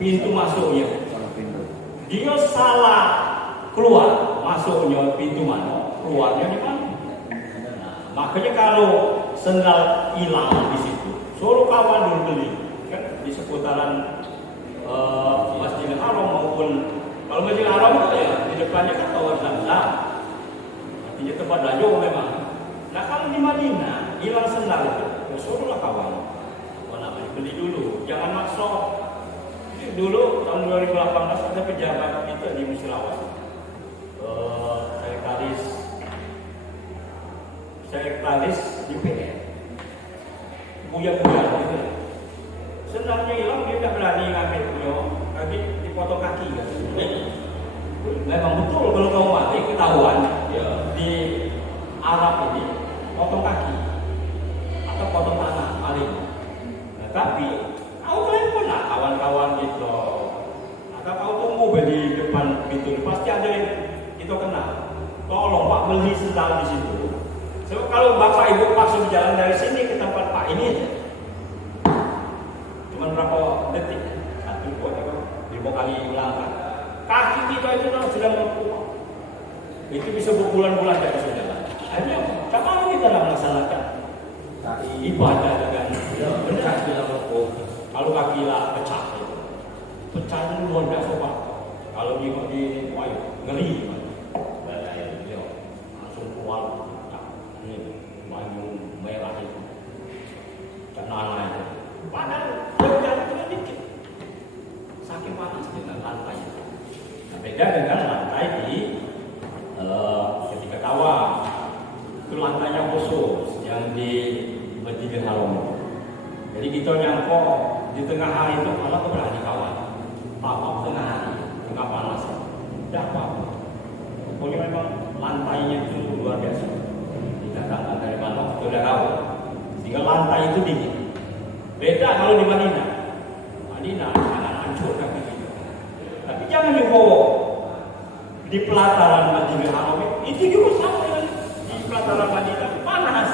pintu masuknya. Dia salah keluar, masuknya pintu mana, keluarnya di mana. Nah, makanya kalau sendal hilang di situ, suruh kawan dulu beli, kan di seputaran Masjidil Haram maupun kalau Masjidil Haram itu ya di depannya kan tower Zam-Zam, artinya tempat layu memang. Nah kalau di Madinah hilang sendal itu, ya suruhlah kawan, apa namanya, beli dulu, jangan masuk. Dulu tahun 2018 ada pejabat kita di Musirawas, sekretaris DPR, buya-buya gitu. Sendalnya hilang, dia tidak berani ngambil punya, tapi dipotong kaki kan. Memang betul kalau kau mati ketahuan ya, di Arab ini potong kaki atau potong tangan paling. Nah, tapi kau telepon lah kawan-kawan gitu, atau kau tunggu di depan pintu, pasti ada yang kita kenal. Tolong Pak beli sendal di situ. So, kalau Bapak Ibu paksa berjalan dari sini ke tempat Pak ini aja, cuma berapa detik, 1, 2, 3 kali langkah. Kaki kita itu sudah melepuh. Itu bisa berbulan-bulan dari saudara. Akhirnya, kalau kita melaksanakan ibadah dengan benar sudah melepuh. Kalau kaki lah pecah, pecah itu luar biasa Pak. Kalau di ngeri, langsung keluar ini banyu merah itu, kenana itu. Padahal berjalan cuma dikit, saking panas dengan lantai itu. Nah, beda dengan lantai di ketika Tawaf, itu lantainya khusus yang di Masjidil Haram. Jadi kita nyangkok di tengah hari itu malah berani kawan. kalau di Madinah sangat hancur kaki kita. Tapi jangan dibawa di pelataran Masjidil Haram itu juga sama dengan di pelataran Madinah panas.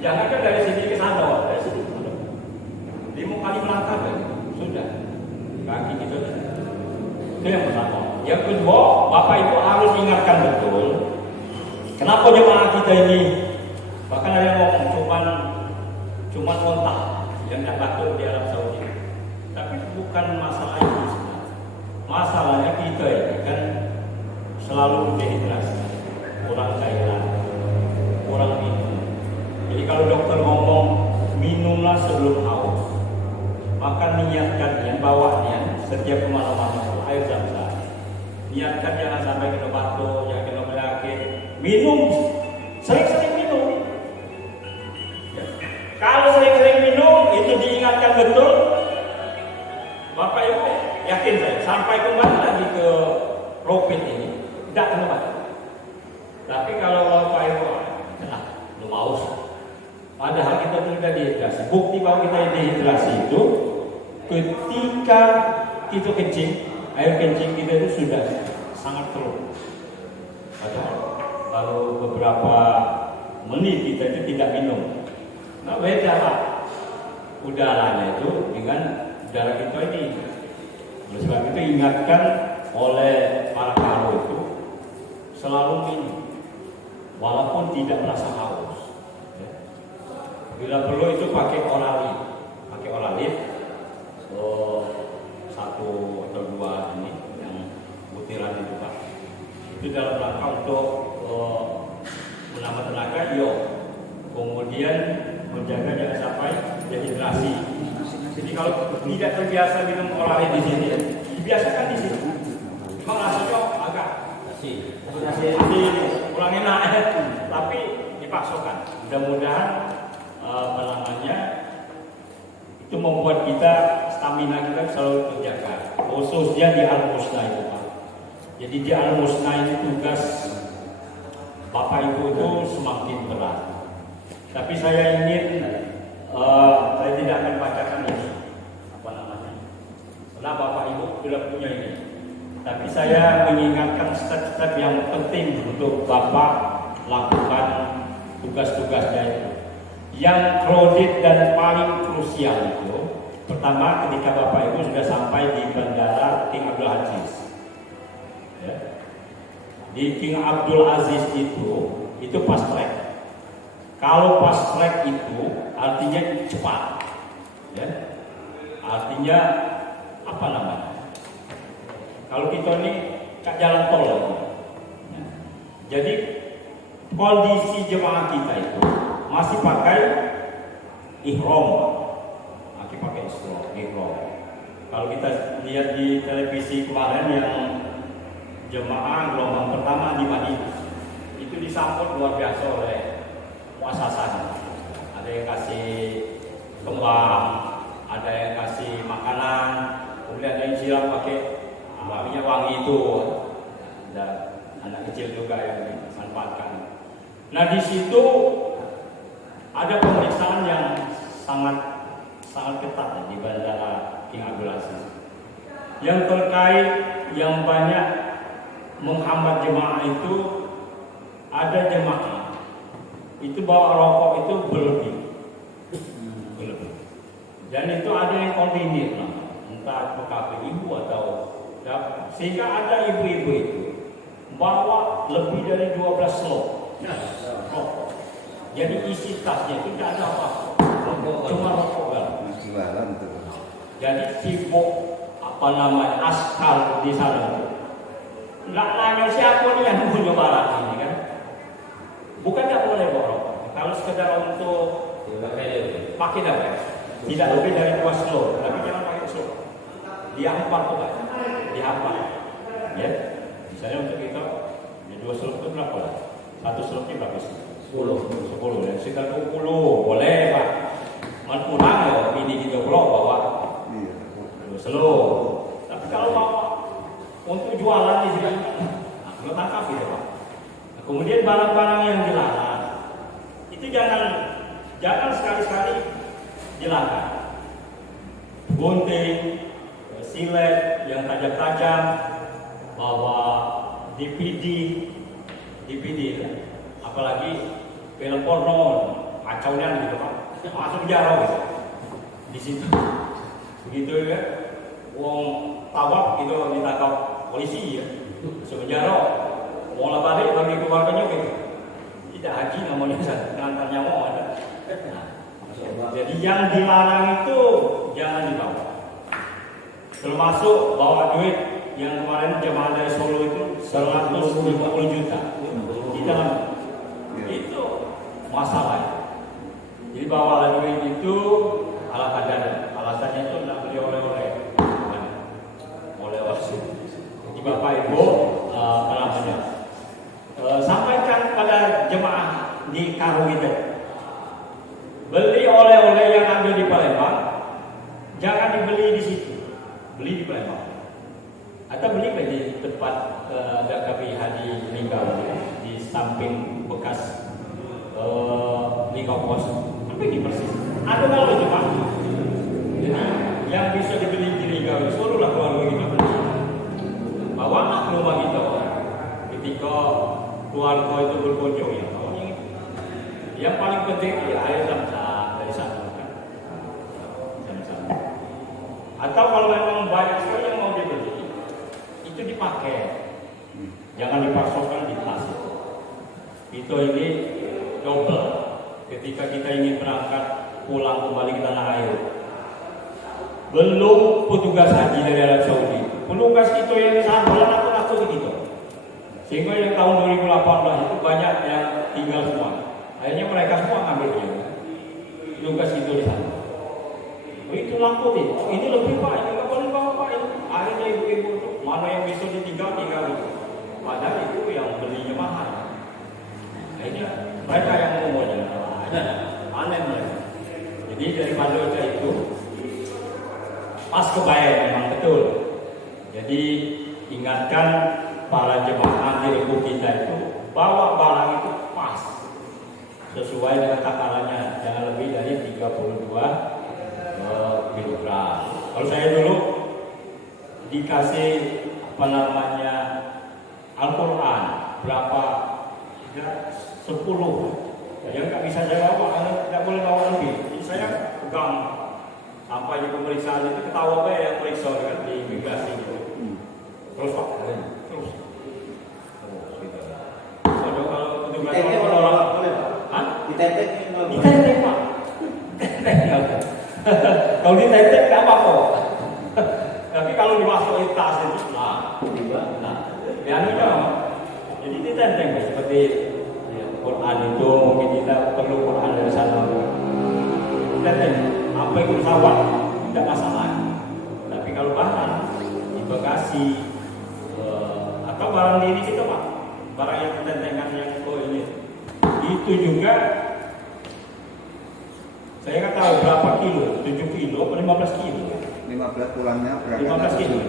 Jangan kan dari sini ke sana, dari sini ke sana. 5 kali melangkah kan sudah kaki kita. Itu yang pertama. Yang kedua, Bapak Ibu harus ingatkan betul. Kenapa jemaah kita ini bahkan ada yang ngomong cuman kontak yang tidak batuk di Arab Saudi. Tapi bukan masalah itu. Masalahnya kita ini kan selalu dehidrasi, kurang cairan, kurang minum. Jadi kalau dokter ngomong minumlah sebelum haus, maka niatkan yang bawahnya setiap kemana-mana air zam-zam. Niatkan jangan sampai kena batuk, jangan kena penyakit. Minum, sering-sering minum. Ya. Kalau sering-sering minum itu diingatkan betul, Bapak Ibu yakin saya sampai kembali lagi ke Ropit ini tidak kena batuk. Tapi kalau Bapak Ibu belum haus. Padahal kita tidak dehidrasi. Bukti bahwa kita dehidrasi itu ketika kita kencing, air kencing kita itu sudah sangat keruh. Kalau beberapa menit kita itu tidak minum, nah beda lah udaranya itu dengan udara kita ini. Oleh sebab itu ingatkan oleh para karo itu selalu minum, walaupun tidak merasa haus. Bila perlu itu pakai oralit, satu atau dua ini yang butiran itu Pak. Itu dalam rangka untuk menambah tenaga, kemudian menjaga jangan sampai dehidrasi. Jadi kalau tidak terbiasa minum oralit di sini, dibiasakan di sini. Memang rasanya agak kurang enak, tapi dipaksakan. Mudah-mudahan itu membuat kita stamina kita selalu terjaga, khususnya di Al-Musna itu Pak. Jadi di Al-Musna ini tugas Bapak Ibu itu semakin berat. Tapi saya ingin saya tidak akan bacakan ini karena Bapak Ibu sudah punya ini. Tapi saya mengingatkan step-step yang penting untuk Bapak lakukan tugas-tugasnya itu. Yang kredit dan paling krusial itu pertama ketika Bapak Ibu sudah sampai di Bandara King Abdul Aziz. Ya. Di King Abdul Aziz itu fast track. Kalau fast track itu artinya cepat. Ya. Artinya apa namanya? Kalau kita ini jalan tol lagi. Ya. Jadi kondisi jemaah kita itu masih pakai ihram, masih pakai ihram. Kalau kita lihat di televisi kemarin yang jemaah gelombang pertama di Madinah itu disambut luar biasa oleh muasasah. Ada yang kasih kembang, ada yang kasih makanan, kemudian ada yang siram pakai minyak wangi itu. Ada anak kecil juga yang dimanfaatkan. Nah di situ ada pemeriksaan yang sangat ketat di Bandara King Abdul Aziz. Yang terkait yang banyak menghambat jemaah itu ada jemaah itu bawa rokok itu berlebih. Dan itu ada yang koordinir, entah PKP ibu atau sehingga ada ibu-ibu itu bawa lebih dari 12 slot rokok. Jadi isi tasnya itu tidak ada apa-apa, cuma rokok kan. Jadi sibuk askar di sana. Nggak nanya siapa nih yang punya barang ini kan? Bukan nggak boleh bawa rokok. Kalau sekedar untuk pakai dapat, tidak lebih dari 2 slot, tapi jangan pakai slot. Dihampat tuh kan? Dihampat. Ya, misalnya untuk kita 2 slot itu berapa? 1 slotnya berapa sih? 10 dan sekitar 20 boleh Pak. Kurang ya ini kita belum bawa slow. Tapi kalau bawa untuk jualan di sini, nggak tangkap gitu Pak. Kemudian barang-barang yang dilarang itu jangan sekali-sekali silakan. Gunting, silet yang tajam-tajam, bawa DVD, apalagi film porno, kacaunya gitu kan, masuk penjara gitu. Di situ, begitu ya, uang tawak itu ditangkap polisi ya, masuk penjara, mau balik bagi keluarganya gitu, tidak haji namanya ngantar nyawa ada. Jadi yang dilarang itu jangan dibawa. Termasuk bawa duit yang kemarin jemaah dari Solo itu 150 juta di dalam itu masalah. Jadi bawa duit itu ala kadar, alasannya itu tidak beli oleh-oleh, oleh-oleh. Jadi Bapak Ibu sampaikan pada jemaah di Karo itu, beli oleh-oleh yang ada di Palembang, jangan dibeli di situ. Beli di Palembang atau beli di tempat kami Hadi meninggal di samping bekas Lingkau Pos, pergi persis. Ada kalau cuma, jadi yang bisa dibeli di Lingkau itu seluruhlah keluarga kita beli. Bawa anak rumah kita, ketika keluarga itu berkunjung ya, yang paling penting ya air zam-zam dari sana. Atau kalau memang banyak sekali yang mau dibeli, itu dipakai, jangan dipasokkan di tas. Itu ini double. Ketika kita ingin berangkat pulang kembali ke tanah air, belum petugas haji dari Arab Saudi, petugas itu yang di sana aku begitu. Sehingga yang tahun 2018 itu banyak yang tinggal semua. Akhirnya mereka semua ngambil dia. Petugas itu di sana. Itu lampu nih, ini lebih pak, ini nggak boleh bawa pak. Akhirnya ibu-ibu itu mana yang bisa ditinggal itu. Padahal itu yang belinya mahal. Akhirnya mereka yang ngomongnya aneh mereka. Jadi dari Malaysia itu pas kebayang memang betul. Jadi ingatkan para jemaah di ibu kita itu bawa barang itu pas sesuai dengan takarannya, jangan lebih dari 32 kilogram. Kalau saya dulu dikasih Al-Quran berapa? 10. Yang nggak bisa saya bawa, nggak boleh bawa lebih. Jadi saya pegang sampai di pemeriksaan itu ketawa yang periksa kan di imigrasi gitu. Terus pak, terus. Kalau petugas orang boleh pak? Hah? Ditetek pak. Kalau ditetek nggak apa-apa. Tapi kalau dimasukin tas itu, jadi ditenteng seperti Quran itu mungkin kita perlu Quran dari sana. Ditenteng, apa itu pesawat tidak masalah. Tapi kalau barang di bagasi atau barang diri kita pak, barang yang tentengan yang ini, itu juga. Saya nggak tahu berapa kilo, 7 kilo atau 15 kilo. 15 pulangnya berapa? 15 kilo.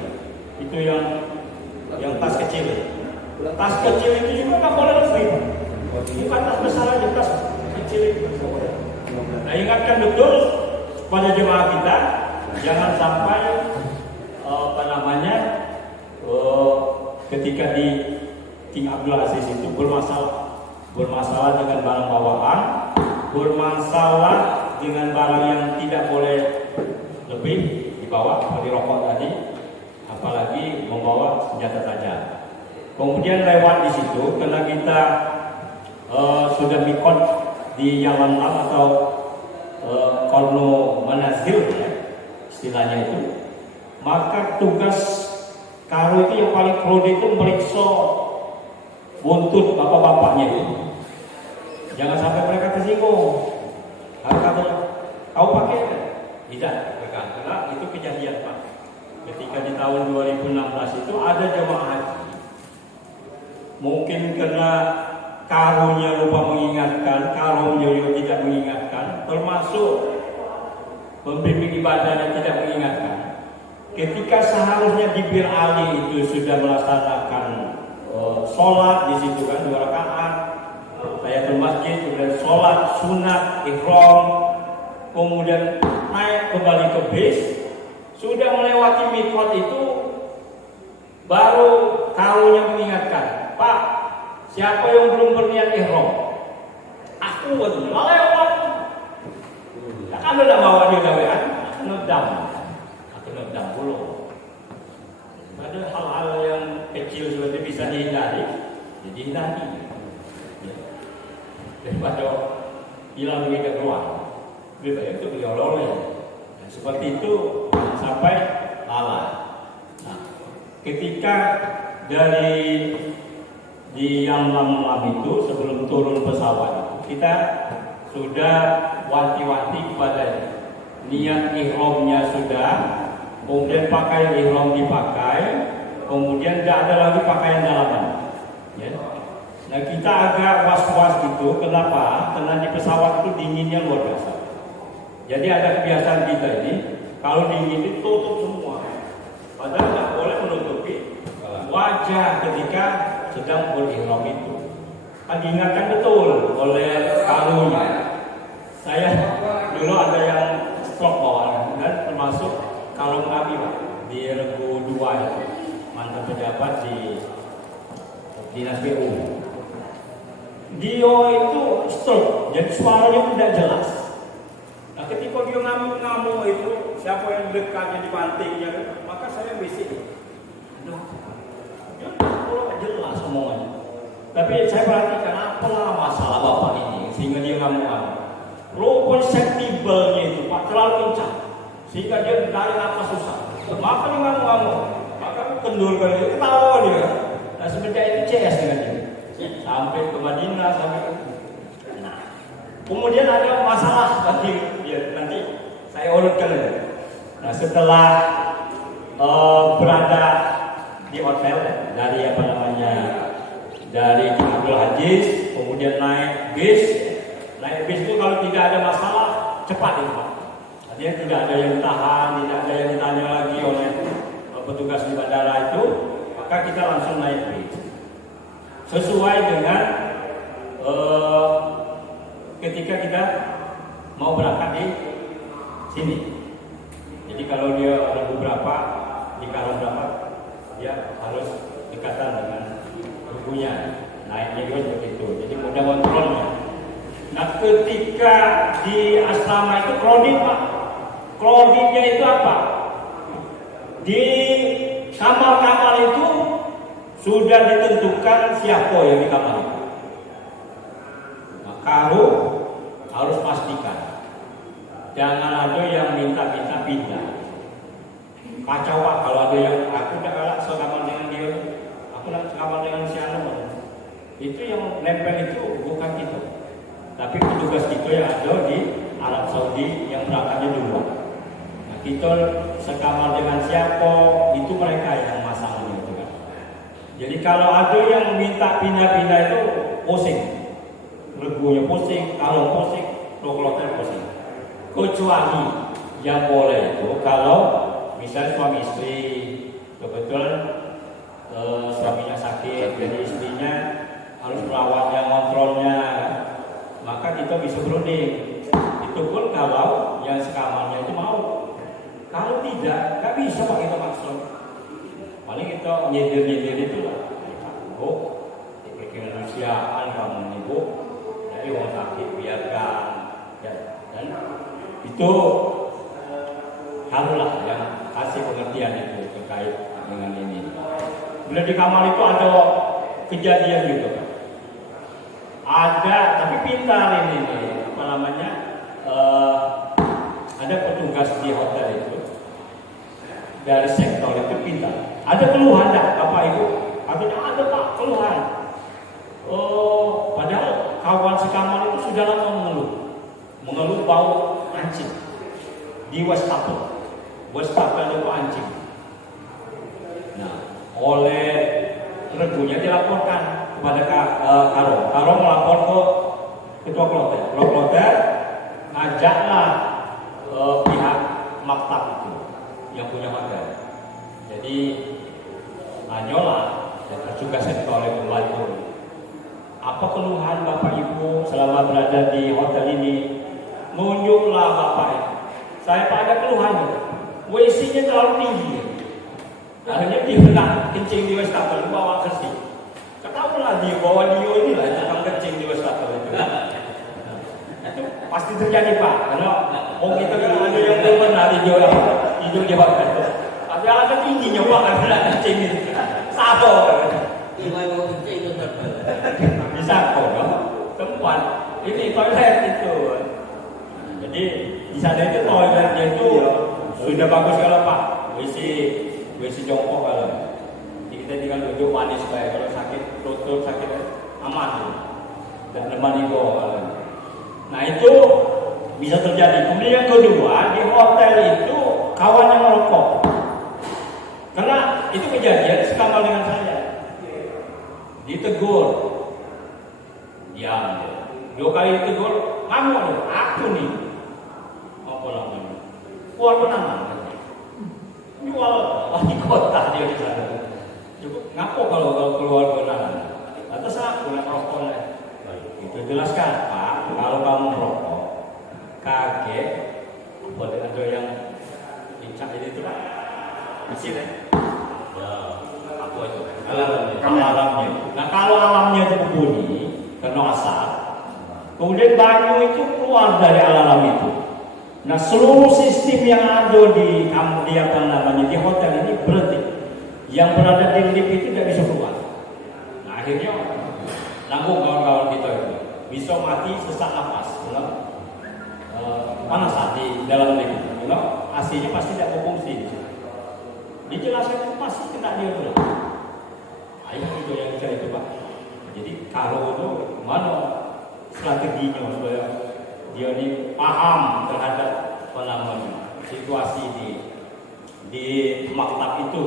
Itu yang tas kecil. Tas kecil itu juga nggak boleh lebih. Bukan tas besar aja, tas kecil itu. Nah ingatkan betul pada jemaah kita, jangan sampai ketika di King Abdul Aziz itu bermasalah dengan barang bawaan, bermasalah dengan barang yang tidak boleh lebih dibawa seperti rokok tadi, apalagi membawa senjata tajam. Kemudian lewat di situ karena kita sudah mikot di Yaman atau Qarnu Manazil ya, istilahnya itu, maka tugas Karo itu yang paling prodi itu meriksa buntut bapak-bapaknya itu. Jangan sampai mereka tersinggung. Kau pakai? Tidak, karena itu kejadian Pak. Ketika di tahun 2016 itu ada jemaah haji. Mungkin karena karunya lupa mengingatkan, karunya tidak mengingatkan, termasuk pembimbing ibadahnya tidak mengingatkan. Ketika seharusnya di Bir Ali itu sudah melaksanakan sholat di situ kan 2 rakaat, tahiyatul masjid, kemudian sholat sunat ihram, kemudian naik kembali ke bis, sudah melewati mikot itu, baru karunya mengingatkan, Pak, siapa yang belum berniat ihram? Aku betul, lewat. Tak ada bawa dia gawean, aku nedam dulu. Ada hal-hal yang kecil seperti bisa dihindari, jadi hindari. Daripada hilang lebih keluar, lebih baik itu diololeh. Seperti itu sampai lalai. Nah, ketika dari di yang lam itu sebelum turun pesawat, kita sudah wanti-wanti kepada niat ihramnya sudah, kemudian pakaian ihram dipakai, kemudian tidak ada lagi pakaian dalaman. Ya. Nah kita agak was-was gitu, kenapa? Karena di pesawat itu dinginnya luar biasa. Jadi ada kebiasaan kita ini, kalau dingin itu tutup semua. Padahal tidak boleh menutupi wajah ketika sedang berihram itu. Kan diingatkan betul oleh karunya. Saya dulu ada yang stroke bawaan dan termasuk kalung kami Pak di Regu 2 itu, mantan pejabat di Dinas PU. Dia itu stroke, jadi suaranya tidak jelas. Nah ketika dia ngamuk-ngamuk itu, siapa yang dekatnya dibantingnya, maka saya bisik. Aduh, dia tidak jelas omongannya. Tapi saya perhatikan apalah masalah bapak ini sehingga dia ngamuk-ngamuk. Low perceptible-nya itu Pak terlalu kencang sehingga dia tarik nafas susah. Maka dia ngamuk-ngamuk. Maka kendurkan itu ketawa dia. Nah semenjak itu CS dengan dia. Sampai ke Madinah sampai ke. Nah, kemudian ada masalah lagi dia nanti saya urutkan aja. Nah setelah berada di hotel dari apa namanya dari Abdul Hajiz, kemudian naik bis itu kalau tidak ada masalah cepat itu Pak. Artinya tidak ada yang tahan, tidak ada yang ditanya lagi oleh petugas di bandara itu, maka kita langsung naik bis. Sesuai dengan ketika kita mau berangkat di sini. Jadi kalau dia Regu berapa, di Kalong berapa, dia harus dekatan dengan regunya. Naiknya juga seperti itu. Jadi mudah kontrolnya. Nah ketika di asrama itu krodit Pak. Kroditnya itu apa? Di kamar-kamar itu sudah ditentukan siapa yang di kamar itu. Nah, kamu harus pastikan jangan ada yang minta-minta pindah. Kacau Pak kalau ada yang aku tidak galak sekamar dengan dia, aku nak sekamar dengan si Anu. Itu yang nempel itu bukan kita, tapi petugas kita yang ada di Arab Saudi yang berangkatnya dulu. Nah, kita sekamar dengan siapa itu mereka yang masalahnya itu kan. Jadi kalau ada yang minta pindah-pindah itu pusing, regunya pusing, kalau pusing, kloter pusing. Kecuali yang boleh itu kalau misalnya suami istri kebetulan suaminya sakit, jadi istrinya harus merawatnya, kontrolnya, maka kita bisa berunding. Itu pun kalau yang sekamarnya itu mau. Kalau tidak, nggak bisa Pak kita maksud. Paling kita nyindir-nyindir itu lah. Bu, kemanusiaan kamu ini Bu, jadi orang sakit biarkan. Dan itu harulah yang kasih pengertian itu terkait dengan ini. Bila di kamar itu ada kejadian gitu Pak. Ada, tapi pintar ini apa namanya? Ada petugas di hotel itu dari sektor itu pintar. Ada keluhan tak Bapak Ibu? Ada Pak keluhan. Padahal kawan sekamar itu sudah lama mengeluh bau anjing di wastafel itu anjing. Nah, oleh regunya dilaporkan kepada Karo melapor ke ketua kloter, ajaklah pihak maktab itu yang punya hotel. Jadi tanyalah dan juga sektor oleh pembantu. Apa keluhan Bapak Ibu selama berada di hotel ini? nunjuklah bapak itu. Saya pada keluhan, WC-nya terlalu tinggi. Akhirnya dia nak kencing di wastafel, bawa kursi. Ketahuilah dia bawa dia ini lah tukang kencing di wastafel itu. Itu pasti terjadi Pak, karena orang itu kan ada yang belum pernah tidur di hotel. Tapi ada tingginya Pak, ada kencing itu. Satu. Bisa kok, tempat ini toilet itu. Jadi di sana itu toiletnya itu sudah bagus kalau Pak. WC jongkok kalau. Jadi kita tinggal duduk manis supaya kalau sakit lutut sakit aman. Dan lemah ego kalau. Nah itu bisa terjadi. Kemudian yang kedua di hotel itu kawan yang merokok. Karena itu kejadian sama dengan saya. Ditegur, diam. 2 kali ditegur, kamu aku nih. Apa namanya? Keluar penangan. Jual wali kota dia di sana. Cukup ngapo kalau keluar penangan. Atas aku nak rokok. Itu jelaskan Pak, kalau kamu merokok, kaget, boleh ada yang dicak itu Pak. Masih deh. Ya, apa itu? Alamnya. Nah kalau alamnya itu berbunyi, kena asap, kemudian banyu itu keluar dari alam itu. Nah seluruh sistem yang ada di apa namanya di hotel ini berhenti. Yang berada di lift itu tidak bisa keluar. Nah akhirnya nanggung kawan-kawan kita itu bisa mati sesak nafas, panas di dalam lift, AC-nya pasti tidak berfungsi. Dijelaskan pasti kena dia dulu. Ayah itu yang bicara itu Pak. Jadi kalau itu mana strateginya supaya dia ini paham terhadap situasi di maktab itu.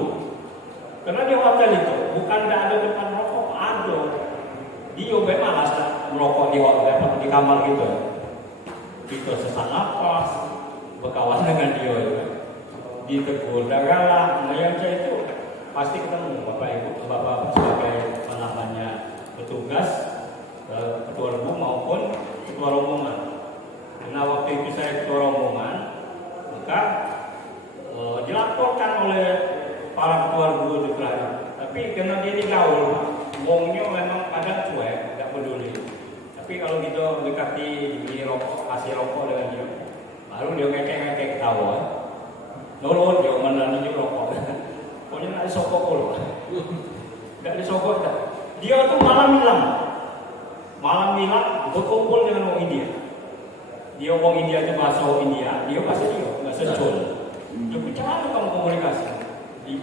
Karena di hotel itu bukan tidak ada tempat rokok, ada. Dia memang harus merokok di hotel di kamar gitu. Kita sesak nafas, berkawan dengan dia. Ditegur dan galak, yang saya itu pasti ketemu Bapak Ibu, Bapak sebagai petugas ketua umum maupun ketua rombongan. Karena waktu itu saya ketua rombongan, maka dilaporkan oleh para ketua guru di Kelari. Tapi karena dia digaul, wongnya memang kadang cuek, tidak peduli. Tapi kalau kita dekati dibeli rokok, kasih rokok dengan dia, baru dia ngekek-ngekek ketawa. Nolong dia menanam rokok. Pokoknya nak disokok dulu. Tidak disokok tak. Dia tuh malam hilang berkumpul dengan orang India. Dia orang India itu bahasa orang India, dia bahasa dia bahasa Col. Dia bicara kamu komunikasi.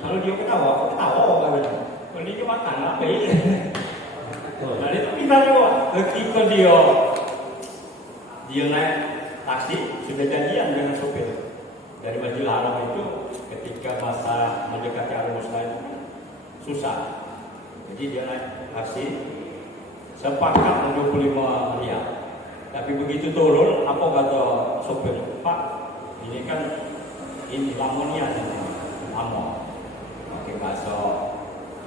Kalau dia ketawa kan. Kalau dia makan apa ini? Nah itu kita juga. Ketika dia naik taksi sudah jadian dengan sopir. Dari Masjidil Haram itu ketika masa mendekati Al-Muslim susah. Jadi dia naik taksi sepakat 25 riyal. Tapi begitu turun, apa kata sopir? Pak, ini kan ini lamonnya lamo. Pakai bahasa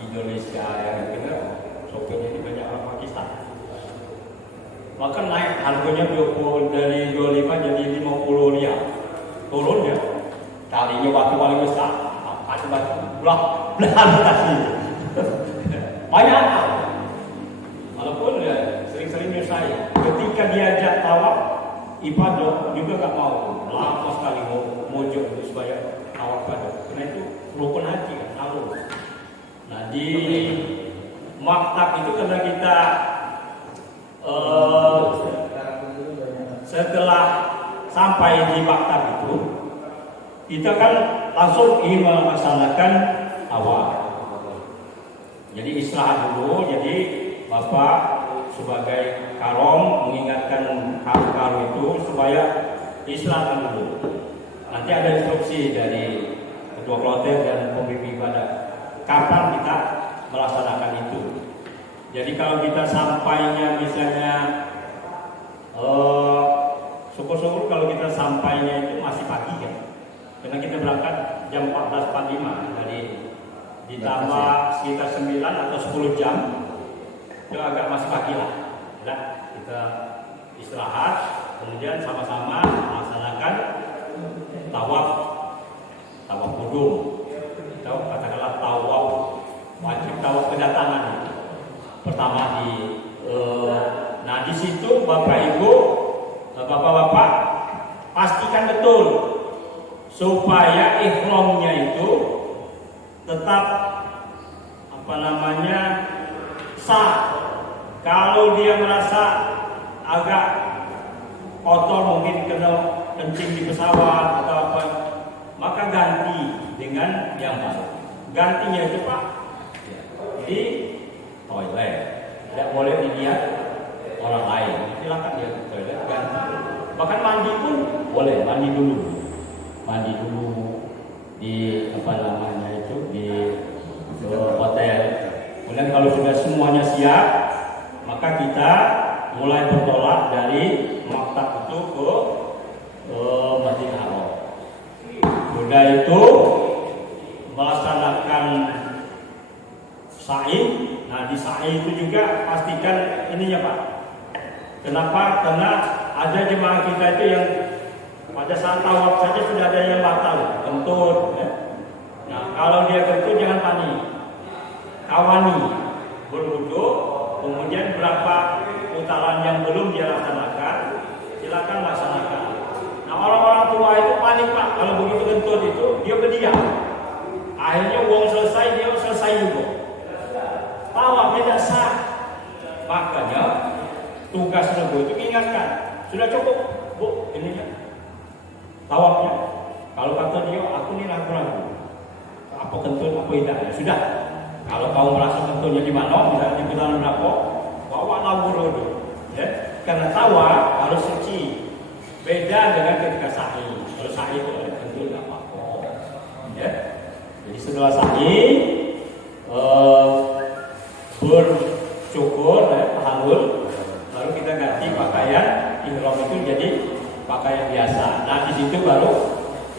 Indonesia yang benar. Sopirnya ini banyak orang Pakistan. Maka naik harganya 20 dari 25 jadi 50 riyal. Turun ya, talinya batu paling besar, batu belah kasih. Banyak walaupun ya sering-sering saya ketika diajak tawaf ibadah juga nggak mau, lama sekali mau mojok untuk supaya tawaf ibadah. Karena itu rukun haji kan, alur. Nah di maktab itu karena kita setelah sampai di maktab itu, kita kan langsung ingin melaksanakan awal. Jadi istirahat dulu. Jadi Bapak sebagai karom mengingatkan karom itu supaya istirahat dulu. Nanti ada instruksi dari ketua kloter dan pembimbing ibadah kapan kita melaksanakan itu. Jadi kalau kita sampainya misalnya syukur-syukur kalau kita sampainya itu masih pagi kan, karena kita berangkat jam 14.45 dari ditambah sekitar 9 atau 10 jam itu agak masih pagi lah. Nah, kita istirahat kemudian sama-sama melaksanakan tawaf kudum atau katakanlah tawaf wajib, tawaf kedatangan pertama nah di situ Bapak Ibu, Bapak-bapak pastikan betul supaya ihramnya itu tetap sah. Kalau dia merasa agak kotor, mungkin kena kencing di pesawat atau apa, maka ganti dengan yang baru. Gantinya itu Pak di toilet, tidak boleh dilihat orang lain. Silakan dia ke toilet ganti. Bahkan mandi pun boleh, mandi dulu di di hotel. Kemudian kalau sudah semuanya siap, maka kita mulai bertolak dari Makkah itu ke Masjidil Haram. Sudah itu melaksanakan sa'i. Nah di sa'i itu juga pastikan ininya Pak. Kenapa? Karena ada jemaah kita itu yang pada saat tawaf saja sudah ada yang batal, kentut. Ya. Nah kalau dia kentut jangan panik, kawani, berwudu, kemudian berapa putaran yang belum dia laksanakan, silakan laksanakan. Nah orang-orang tua itu panik Pak, kalau begitu kentut itu dia berdiam. Akhirnya uang selesai, dia selesai juga. Tawaf tidak sah. Makanya tugas Nabi itu ingatkan, sudah cukup Bu ininya tawafnya. Kalau kata dia, aku ini ragu-ragu, apa kentut apa tidak, ya sudah. Kalau kamu merasa kentutnya di mana, misalnya di putaran berapa, bawa labur dulu. Ya, karena tawaf harus suci. Beda dengan ketika sa'i. Kalau sa'i itu ada kentut nggak apa-apa. Ya, jadi setelah sa'i bercukur, tahalul, lalu kita ganti pakaian ihram itu jadi pakaian biasa. Nah di situ baru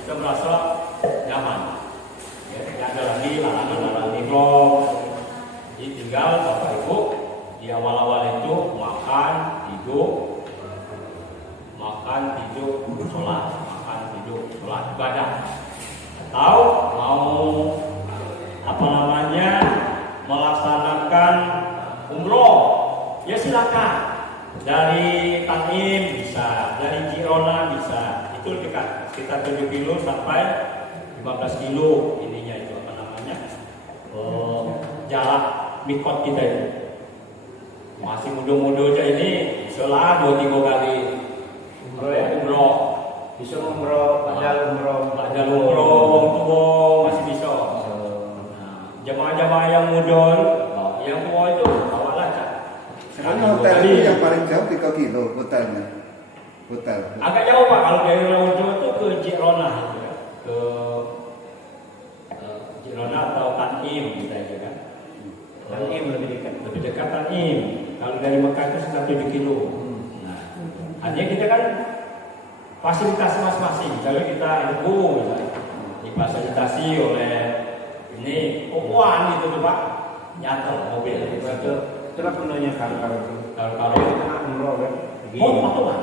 kita merasa nyaman. Ya, tidak ada lagi larangan ihram. Jadi tinggal Bapak Ibu di awal-awal itu makan, tidur, sholat, ibadah. Atau mau melaksanakan umroh, ya silakan. Dari Tanim bisa, dari Jirona bisa, itu dekat, sekitar 7 kilo sampai 15 kilo ininya itu jarak mikot kita itu. Masih muda-muda aja ini, setelah 2-3 kali umroh. Bisa umroh, ada umroh, wong tua masih bisa. Jamaah-jamaah yang muda, yang tua itu bawalah Cak. Sekarang hotel itu yang paling jauh 3 kilo hotelnya. Agak jauh Pak, kalau dari Rawajo itu ke Jirona gitu ya. Ke Jirona atau Tanim kita itu kan. Tanim lebih dekat Tanim. Kalau dari Mekah itu sekitar 7 kilo. Nah, artinya kita kan fasilitas masing-masing. Misalnya kita difasilitasi oleh ini Puan gitu tuh Pak, nyater mobil itu. Itulah gunanya karo-karo itu. Karo-karo itu kena umroh kan. apa Pak?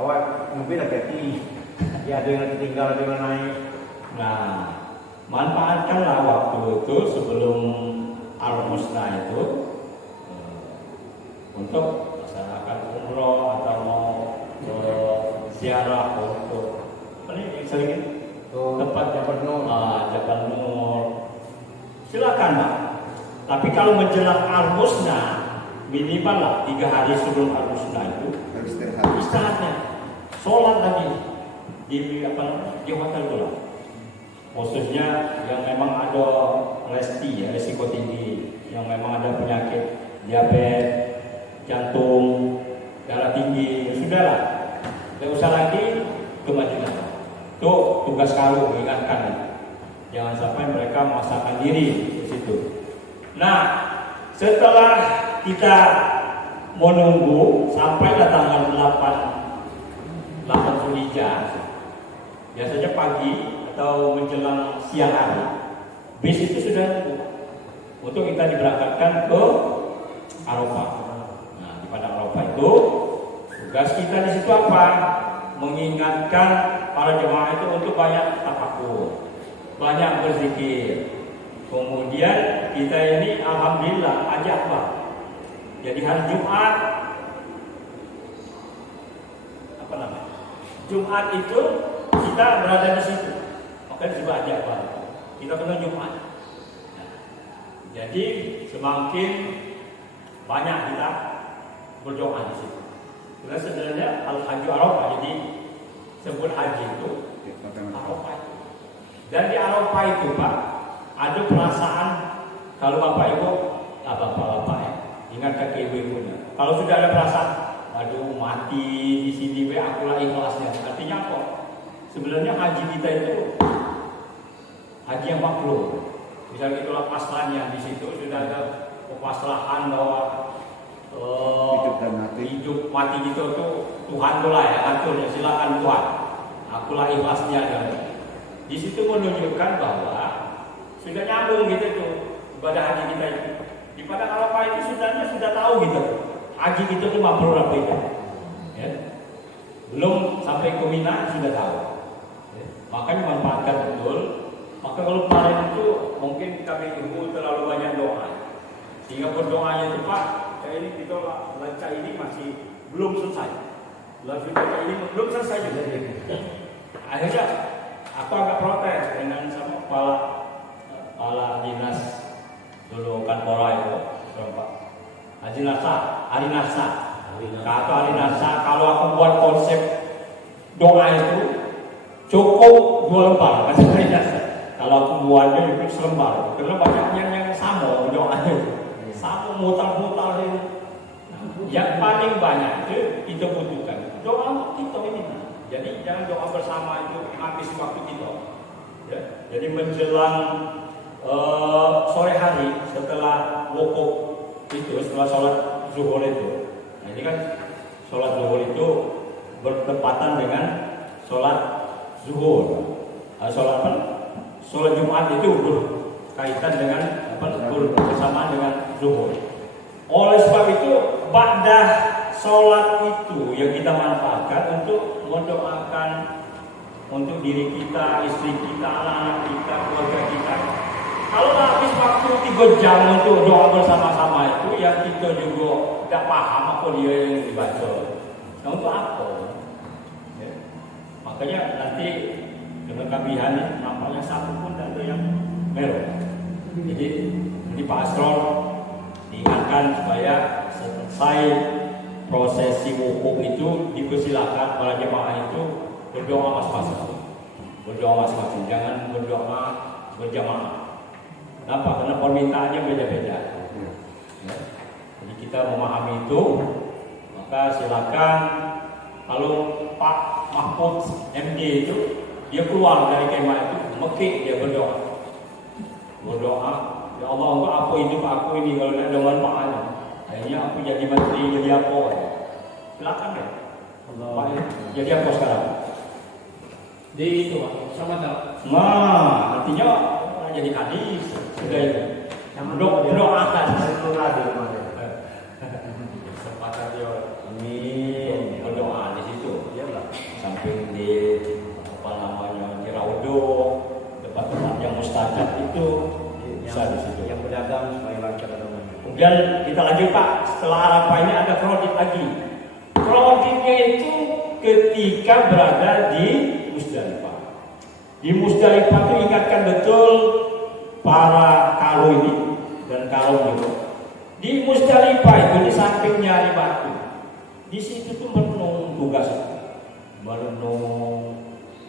Awak mobil hati-hati. Ya ada yang tinggal, ada yang naik. Nah, manfaatkanlah waktu itu sebelum Al-Musna itu untuk melaksanakan umroh atau mau ziarah untuk ini sering tempat Jabal Nur. Silakan Pak. Tapi kalau menjelang Al-Musna minimal lah 3 hari sebelum Al-Musna itu istirahatnya, sholat lagi di hotel dulu. Khususnya yang memang ada resiko tinggi, yang memang ada penyakit diabetes, jantung, darah tinggi, ya sudahlah. Tidak usah lagi ke Madinah. Itu tugas kami mengingatkan. Jangan sampai mereka memaksakan diri di situ. Nah, setelah kita menunggu sampai tanggal 8 Zulhijjah, biasanya pagi atau menjelang siang hari, bis itu sudah untuk kita diberangkatkan ke Arafah. Nah, di padang Arafah itu Tugas kita di situ apa? Mengingatkan para jemaah itu untuk banyak tafakur, banyak berzikir. Kemudian kita ini alhamdulillah ajak apa? Jadi hari Jumat apa namanya? Jumat itu kita berada di situ. Maka disebut ajak apa? Kita kena Jumat. Jadi semakin banyak kita berdoa di situ. Karena sebenarnya Al-Hajj Arafah, jadi sebut haji itu Arafah. Dan di Arafah itu Pak, ada perasaan kalau Bapak Ibu, Bapak ya, ingatkan ke ibu-ibunya. Kalau sudah ada perasaan, aduh mati di sini, akulah ikhlasnya. Artinya apa? Sebenarnya haji kita itu haji yang maklum. Misalnya itulah pasrahnya di situ sudah ada kepasrahan bahwa hidup mati gitu tuh Tuhan tuh lah ya aturnya, silakan Tuhan. Akulah ikhlasnya dan di situ menunjukkan bahwa sudah nyambung gitu tuh ibadah haji kita itu. Di Padang Arafah itu sudah tahu gitu. Haji kita tuh mabrur apa itu. Ya. Belum sampai ke Mina sudah tahu. Ya. Makanya manfaatkan betul. Maka kalau kemarin itu mungkin kami ibu terlalu banyak doa, sehingga berdoanya itu Pak, ini kita lancar ini masih belum selesai, lancar ini belum selesai juga. Akhirnya aku agak protes dengan sama kepala dinas dulu Kanpora itu, Pak Haji Nasa, kata Haji Nasa, kalau aku buat konsep doa itu cukup 2 lembar, kata Haji Nasa. Kalau aku buatnya itu selembar, karena banyak yang sama doanya, sama mutar-mutar itu. Yang paling banyak itu kita butuhkan doa kita ini. Jadi jangan doa bersama itu habis waktu kita. Ya. Jadi menjelang sore hari setelah wukuf itu, setelah sholat zuhur itu. Nah, ini kan sholat zuhur itu bertepatan dengan sholat zuhur. Sholat apa? Sholat Jumat itu berkaitan dengan bersamaan dengan zuhur. Oleh sebab itu, pada sholat itu yang kita manfaatkan untuk mendoakan untuk diri kita, istri kita, anak-anak kita, keluarga kita. Kalau habis waktu 3 jam untuk doa bersama-sama itu, yang kita juga tidak paham apa dia yang dibaca. Nah, untuk apa? Ya. Makanya nanti dengan kelebihan nampaknya satu pun tidak ada yang merah. Jadi Pak Asrul diingatkan supaya selesai prosesi wukuf itu dipersilakan para jemaah itu berdoa masing-masing, jangan berdoa berjamaah. Kenapa? Karena permintaannya beda-beda. Ya. Jadi kita memahami itu, maka silakan kalau Pak Mahfud MD itu dia keluar dari kemah itu, mekik dia berdoa, ya Allah, engkau apa hidup aku ini kalau tidak ada manfaatnya. Akhirnya aku jadi menteri, jadi apa? Silakan ya. Pak, jadi apa sekarang? Di itu Pak, sama tak? Nah, artinya jadi hadis sudah itu. Doakan. Sepakat dia ini berdoa di situ, ya lah. Samping di di Raudo, tempat-tempat yang mustajab itu bisa di situ. Yang berdagang supaya lancar dagangannya. Kemudian kita lanjut Pak, setelah Arafah ini ada kredit lagi. Kreditnya itu ketika berada di Musdalifah. Di Musdalifah itu ingatkan betul para kalu ini dan kaum itu. Di Musdalifah itu di samping nyari batu, di situ tuh merenung tugas, merenung,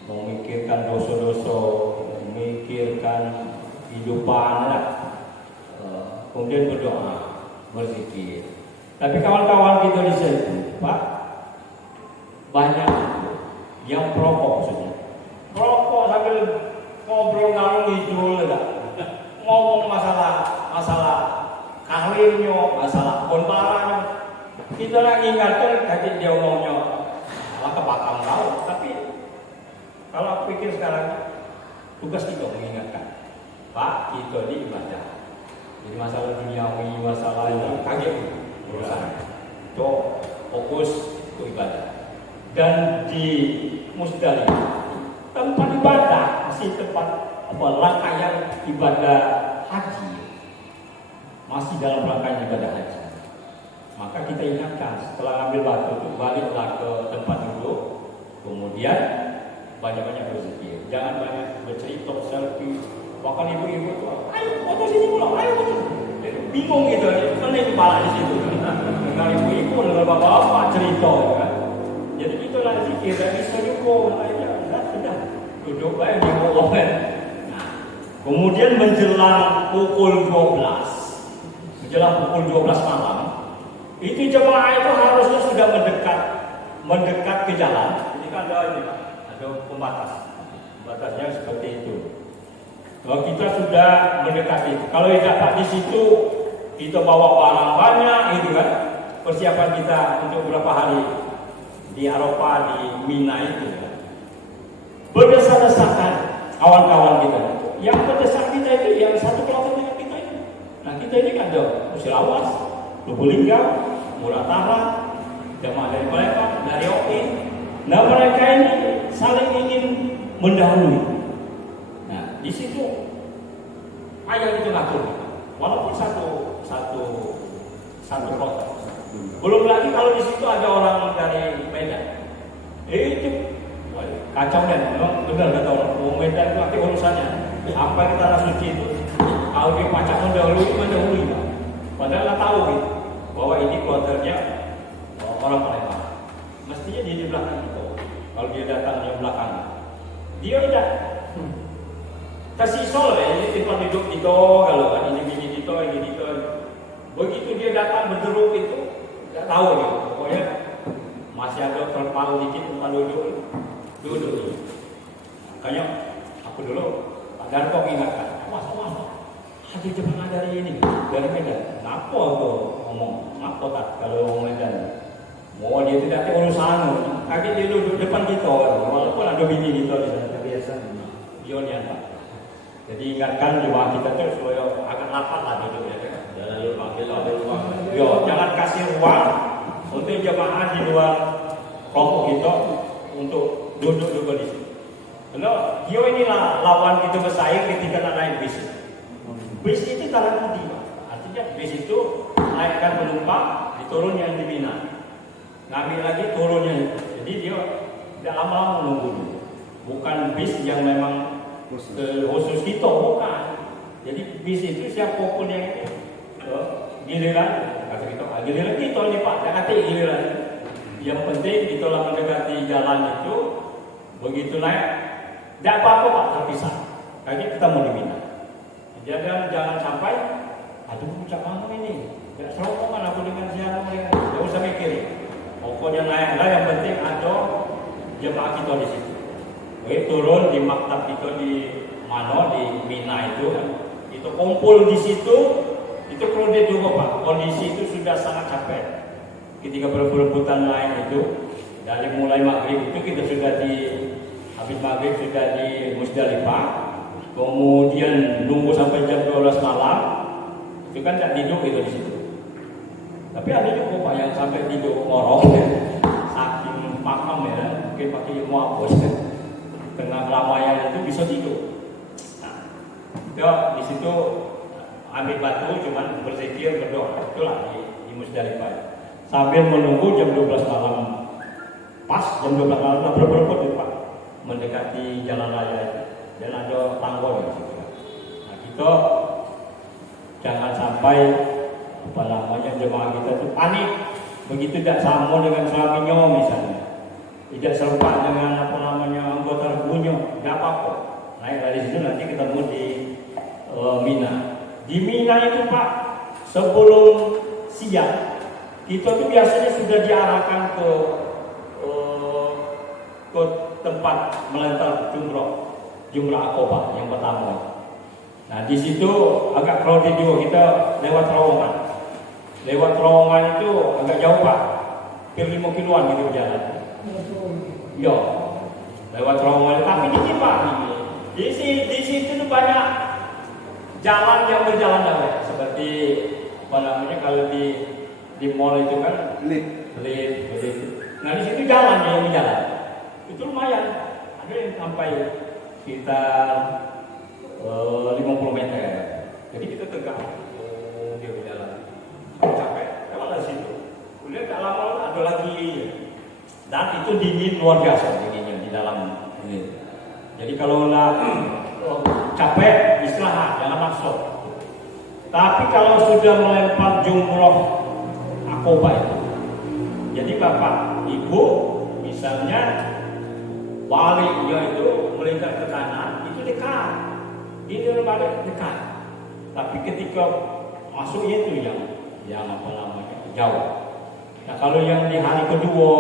memikirkan dosa-dosa, memikirkan kehidupan, kemudian berdoa, berzikir. Tapi kawan-kawan kita di sini, Pak, banyak yang perokok saja. Perokok sambil ngobrol ngalung ngidul, ngomong masalah karirnya, masalah konbaranya. Kita lagi ingatkan tadi dia ngomongnya malah ke bakal tahu, tapi kalau aku pikir sekarang tugas kita mengingatkan, Pak, kita ini ibadah. Jadi masalah duniawi, masalah ini kaget urusan. Itu fokus situ ibadah. Dan di Musdalifah tempat ibadah masih tempat rangkaian ibadah haji, masih dalam rangkaian ibadah haji. Maka kita ingatkan setelah ambil batu itu baliklah ke tempat duduk, kemudian banyak-banyak berzikir, jangan banyak bercerita, selfie. Bahkan ibu-ibu itu, ayo foto sini pulang, ayo foto. Bingung gitu, karena kepala di situ. Dengan ibu-ibu, dengan bapak-bapak cerita, kan. Jadi itulah zikir, tidak bisa juga, sudah duduk baik di bawah. Nah, kemudian menjelang pukul 12 malam, itu jemaah itu harusnya sudah mendekat ke jalan. Jadi kan ada pembatasnya seperti itu. Kalau kita sudah mendekati itu, kalau tidak di situ kita bawa barang banyak, itu kan persiapan kita untuk beberapa hari di Arafah, di Mina itu kan. Berdesak-desakan kawan-kawan kita. Yang berdesak kita itu yang satu kelompok dengan kita itu. Nah kita ini kan ada Musirawas, Lubulingga, Muratara, jemaah dari Palembang, dari OI. Nah mereka ini saling ingin mendahului. Nah di situ ayah itu ngatur, walaupun satu kota. Belum lagi kalau di situ ada orang dari Medan, itu kacau deh, memang benar kata orang Medan itu nanti urusannya. Apa kita tanah suci itu? Kalau dia pacak mendahului, padahal nggak tahu gitu, bahwa ini keluarganya orang Palembang. Mestinya dia di belakang itu. Kalau dia datang di belakang, dia tidak kasih sol ya, ini tempat duduk itu, kalau kan ini itu. Begitu dia datang berderuk itu, tidak tahu gitu. Pokoknya masih ada terpalu dikit tempat duduk. Makanya aku dulu ada kok ingatkan, awas, ada jemaah dari Medan. Kenapa tuh ngomong? Kenapa tak kalau Medan? Mau dia tidak ada urusan, kaki dia duduk depan kita, walaupun ada bini kita di sana biasa. Ionian Pak. Jadi ingatkan jemaah kita tuh supaya agak rapat lah duduknya. Jangan kasih ruang untuk jemaah di luar kelompok kita untuk duduk di sini. Karena dia inilah lawan kita bersaing ketika nak naik bis. Bis itu tarang budi, artinya bis itu naikkan penumpang, diturun yang di Mina, ngambil lagi turunnya. Jadi dia tidak lama-lama menunggu. Bukan bis yang memang khusus kita, bukan. Jadi bis itu siapapun yang giliran, kata kita, giliran kita nih Pak, jangan kata giliran. Yang penting kita lah mendekati jalan itu, begitu naik, tidak apa-apa Pak, terpisah. Kayaknya kita mau diminta. Jangan sampai, aduh puncak mana ini, tidak serokongan aku dengan siapa mereka, tidak usah mikir. Pokoknya naiklah, yang penting ada jemaah kita di situ. Begitu turun di maktab kita di mana, di Mina itu kumpul di situ. Itu perlu dia juga Pak, kondisi itu sudah sangat capek. Ketika berebutan lain itu, dari mulai maghrib itu kita sudah habis maghrib sudah di Musdalifah, kemudian nunggu sampai jam 12 malam, itu kan tak tidur itu di situ. Tapi ada juga Pak yang sampai tidur ngorok, saking paham ya, mungkin pakai ilmu apa, tengah keramaian itu bisa tidur. Nah, ya di situ ambil batu, cuman berzikir, berdoa, itulah di Musdalifah. Sambil menunggu jam 12 malam. Pas jam 12 malam berebut itu Pak, mendekati jalan raya itu. Dan ada tanggul di situ. Nah kita jangan sampai jemaah kita itu panik. Begitu tidak sama dengan suaminya misalnya, tidak serempak dengan anggota regunya, tidak apa-apa. Naik dari situ nanti ketemu di Mina. Di Mina itu Pak, sebelum siang kita tuh biasanya sudah diarahkan ke tempat melempar jumrah Aqabah yang pertama. Nah di situ agak crowded juga, kita lewat terowongan. Lewat terowongan itu agak jauh Pak, hampir 5 kiloan gitu berjalan. Yo, lewat terowongan. Tapi di sini Pak, di situ tuh banyak jalan yang berjalan jauh, seperti apa namanya kalau di mall itu kan lift. Nah di situ jalan ya, yang jalan. Itu lumayan. Ada yang sampai sekitar 50 meter. Jadi kita tegak. Oh, dia berjalan. Capek. Emang dari situ. Kemudian tak lama ada lagi. Dan itu dingin luar biasa dinginnya di dalam ini. Jadi kalau capek istirahat, jangan maksa. Tapi kalau sudah melempar jumroh akoba itu, jadi bapak ibu misalnya baliknya itu melingkar ke kanan itu dekat, ini balik dekat. Tapi ketika masuknya itu yang apa namanya jauh. Nah kalau yang di hari kedua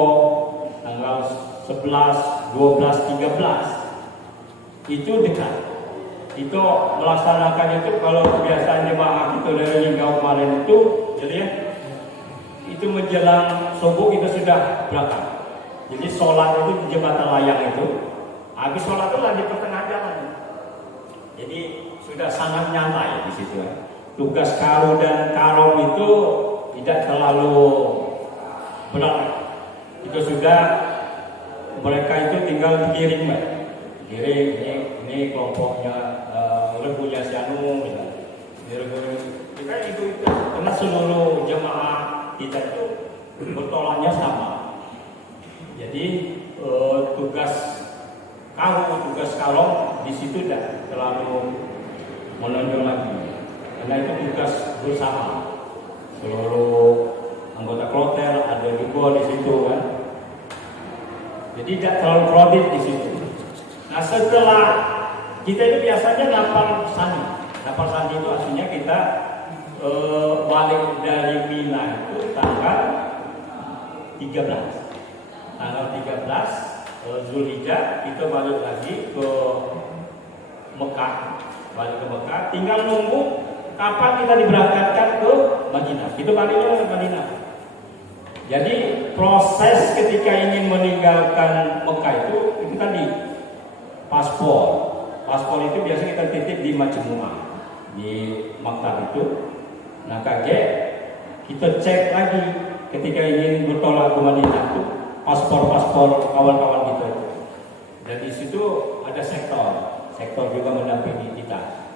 tanggal 11, 12, 13 itu dekat. Itu melaksanakan itu kalau kebiasaan jemaah itu dari Linggau kemarin itu, jadi ya, itu menjelang subuh kita sudah berangkat. Jadi sholat itu di jembatan layang itu, habis sholat itu lagi pertengahan jalan. Jadi sudah sangat nyantai di situ. Tugas karo dan karom itu tidak terlalu berat. Itu sudah mereka itu tinggal dikirim, kirim ini kelompoknya rebunya si Anu, kita itu karena seluruh jemaah kita itu bertolaknya sama. Jadi tugas kalong di situ tidak terlalu menonjol lagi, karena itu tugas bersama seluruh anggota kloter ada juga di situ kan. Jadi tidak terlalu crowded di situ. Nah setelah kita itu biasanya lapar sandi itu artinya kita balik dari Mina itu tanggal 13. Tanggal 13 Zulhijjah kita balik lagi ke Mekah. Balik ke Mekah, tinggal nunggu kapan kita diberangkatkan ke Madinah. Itu baliknya ke Madinah. Jadi proses ketika ingin meninggalkan Mekah itu tadi paspor itu biasa kita titip di Majmu'ah di maktab itu. Nah kakek kita cek lagi ketika ingin bertolak ke Madinah itu paspor kawan-kawan kita itu. Dan di situ ada sektor juga mendampingi kita.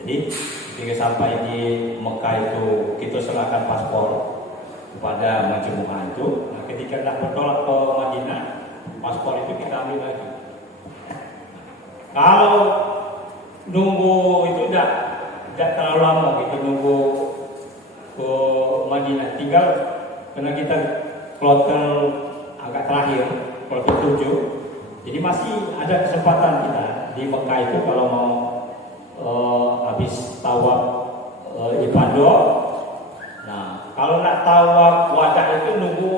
Jadi ketika sampai di Mekah itu kita serahkan paspor kepada Majmu'ah itu. Nah ketika nak bertolak ke Madinah, paspor itu kita ambil lagi. Kalau nunggu itu tidak terlalu lama, kita nunggu ke Madinah. Tinggal karena kita kloter agak terakhir, kloter 7. Jadi masih ada kesempatan kita di Mekah itu kalau mau habis tawaf ibadah. Nah, kalau nak tawaf wadah itu nunggu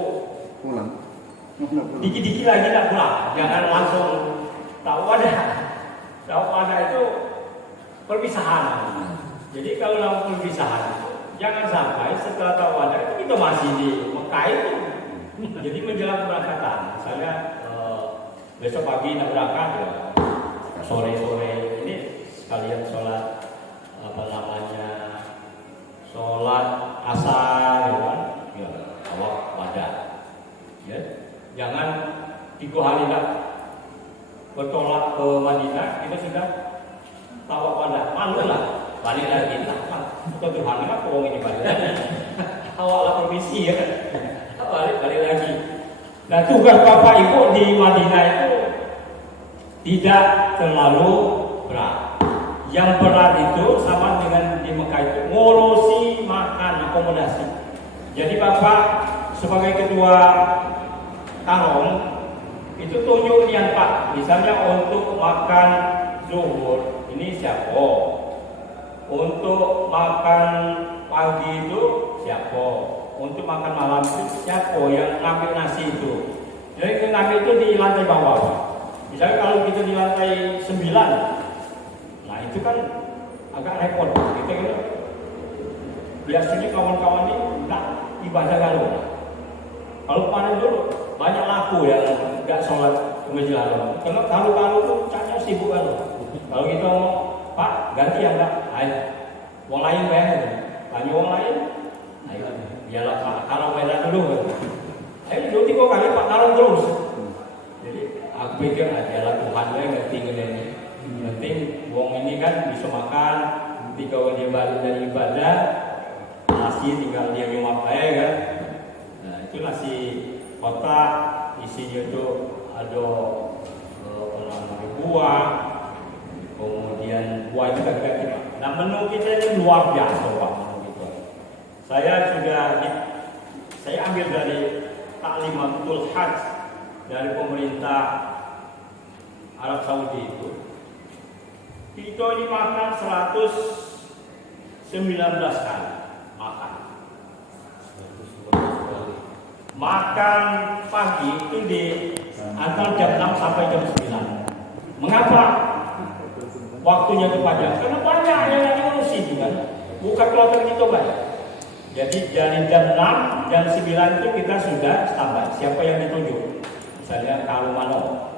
pulang. dikit-dikit lagi nak pulang. Jangan langsung tawaf wadah. Tawaf wadah itu perpisahan. Jadi kalau langsung perpisahan, jangan sampai setelah tawaf wadah itu kita masih di Mekah itu. Jadi menjelang keberangkatan, misalnya besok pagi nak berangkat ya, sore-sore ini sekalian sholat sholat asar ya kan, ya tawaf wadah. Ya, jangan 3 hari nak bertolak ke Madinah kita sudah tawaf wadah, malu lah balik lagi lah. Tuhan apa orang ini balik lagi? Awalnya permisi ya kan, balik lagi. Nah tugas bapak ibu di Madinah itu tidak terlalu berat. Yang berat itu sama dengan di Mekah itu ngurusi makan akomodasi. Jadi bapak sebagai ketua karom itu tunjuk niat pak. Misalnya untuk makan zuhur ini siapa? Untuk makan pagi itu siapa? Untuk makan malam itu siapa yang ngambil nasi itu? Jadi yang ngambil itu di lantai bawah. Misalnya kalau kita di lantai 9, nah itu kan agak repot. Kita gitu. Biasanya kawan-kawan ini nggak ibadah kalau. Kalau kemarin dulu banyak laku yang nggak sholat ke masjid haram. Karena kalau itu caknya sibuk kan. Kalau kita mau Pak ganti yang enggak, ayo, wong lain bayar, tanya wong lain, ayo, biarlah kalau bayar dulu. Ayo 2-3 kali Pak Narong terus. Jadi aku pikir adalah Tuhan yang ngerti ini. Penting wong ini kan bisa makan. Ketika dia balik dari ibadah, nasi tinggal dia memakai kan. Nah itu nasi kotak, isinya itu ada buah, kemudian buah itu kan kita. Nah menu kita ini luar biasa Pak menu kita. Saya ambil dari Taklimatul Hajj dari pemerintah Arab Saudi itu. Kita ini makan 119 kali makan. Makan pagi itu di antara jam 6 sampai jam 9. Mengapa waktunya itu panjang? Karena banyak yang lagi ngungsi kan. Bukan kloter kita banyak. Jadi dari jam 6, jam 9 itu kita sudah standby. Siapa yang ditunjuk? Misalnya kalau Mano,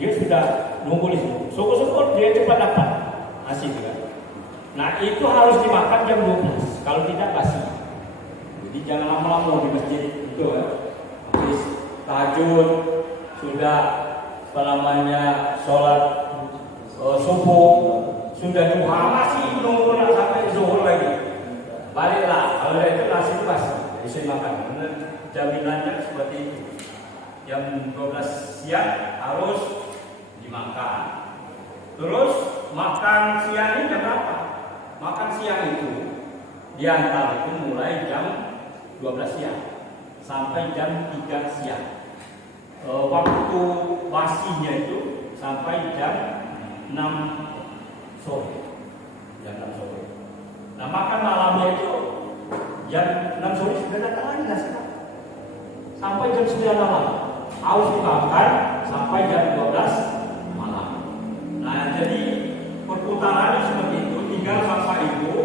dia sudah nunggu di situ. Syukur-syukur dia cepat dapat nasi kan. Nah itu harus dimakan jam 12. Kalau tidak basi. Jadi jangan lama-lama di masjid itu kan. Habis tahajud sudah sholat subuh, sudah duha masih nunggu sampai zuhur lagi. Baliklah, kalau itu nasi itu pasti bisa dimakan. Jaminannya seperti itu. Jam 12 siang harus dimakan. Terus makan siang ini jam berapa? Makan siang itu diantar itu mulai jam 12 siang sampai jam 3 siang. Waktu basinya itu sampai jam 6 sore. Jam 6 sore. Nah makan malamnya itu jam 6 sore sudah datang lagi nasi sampai jam 9 malam. Harus dimakan sampai jam 12 malam. Nah jadi perputarannya seperti itu. Tinggal Bapak Ibu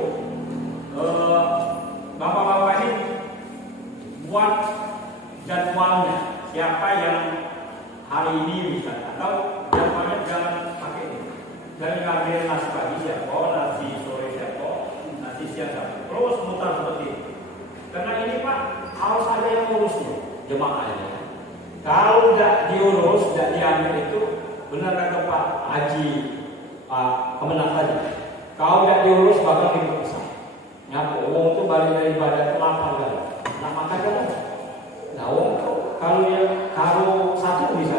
Bapak-bapak ini buat jadwalnya. Siapa yang hari ini misalnya, atau jadwalnya jangan pakai ini. Jangan ngambil nasi pagi siapa, nasi sore siapa, nasi siang siapa. Terus mutar seperti itu. Karena ini Pak harus ada yang ngurusnya, jemaahnya. Kalau tidak diurus, tidak diambil itu, benar kata Pak Haji Kemenang tadi. Kalau tidak diurus bakal diperiksa. Nyapa, wong itu balik dari ibadah lapar kan, nak makan kan? Nah, wong kalau satu bisa,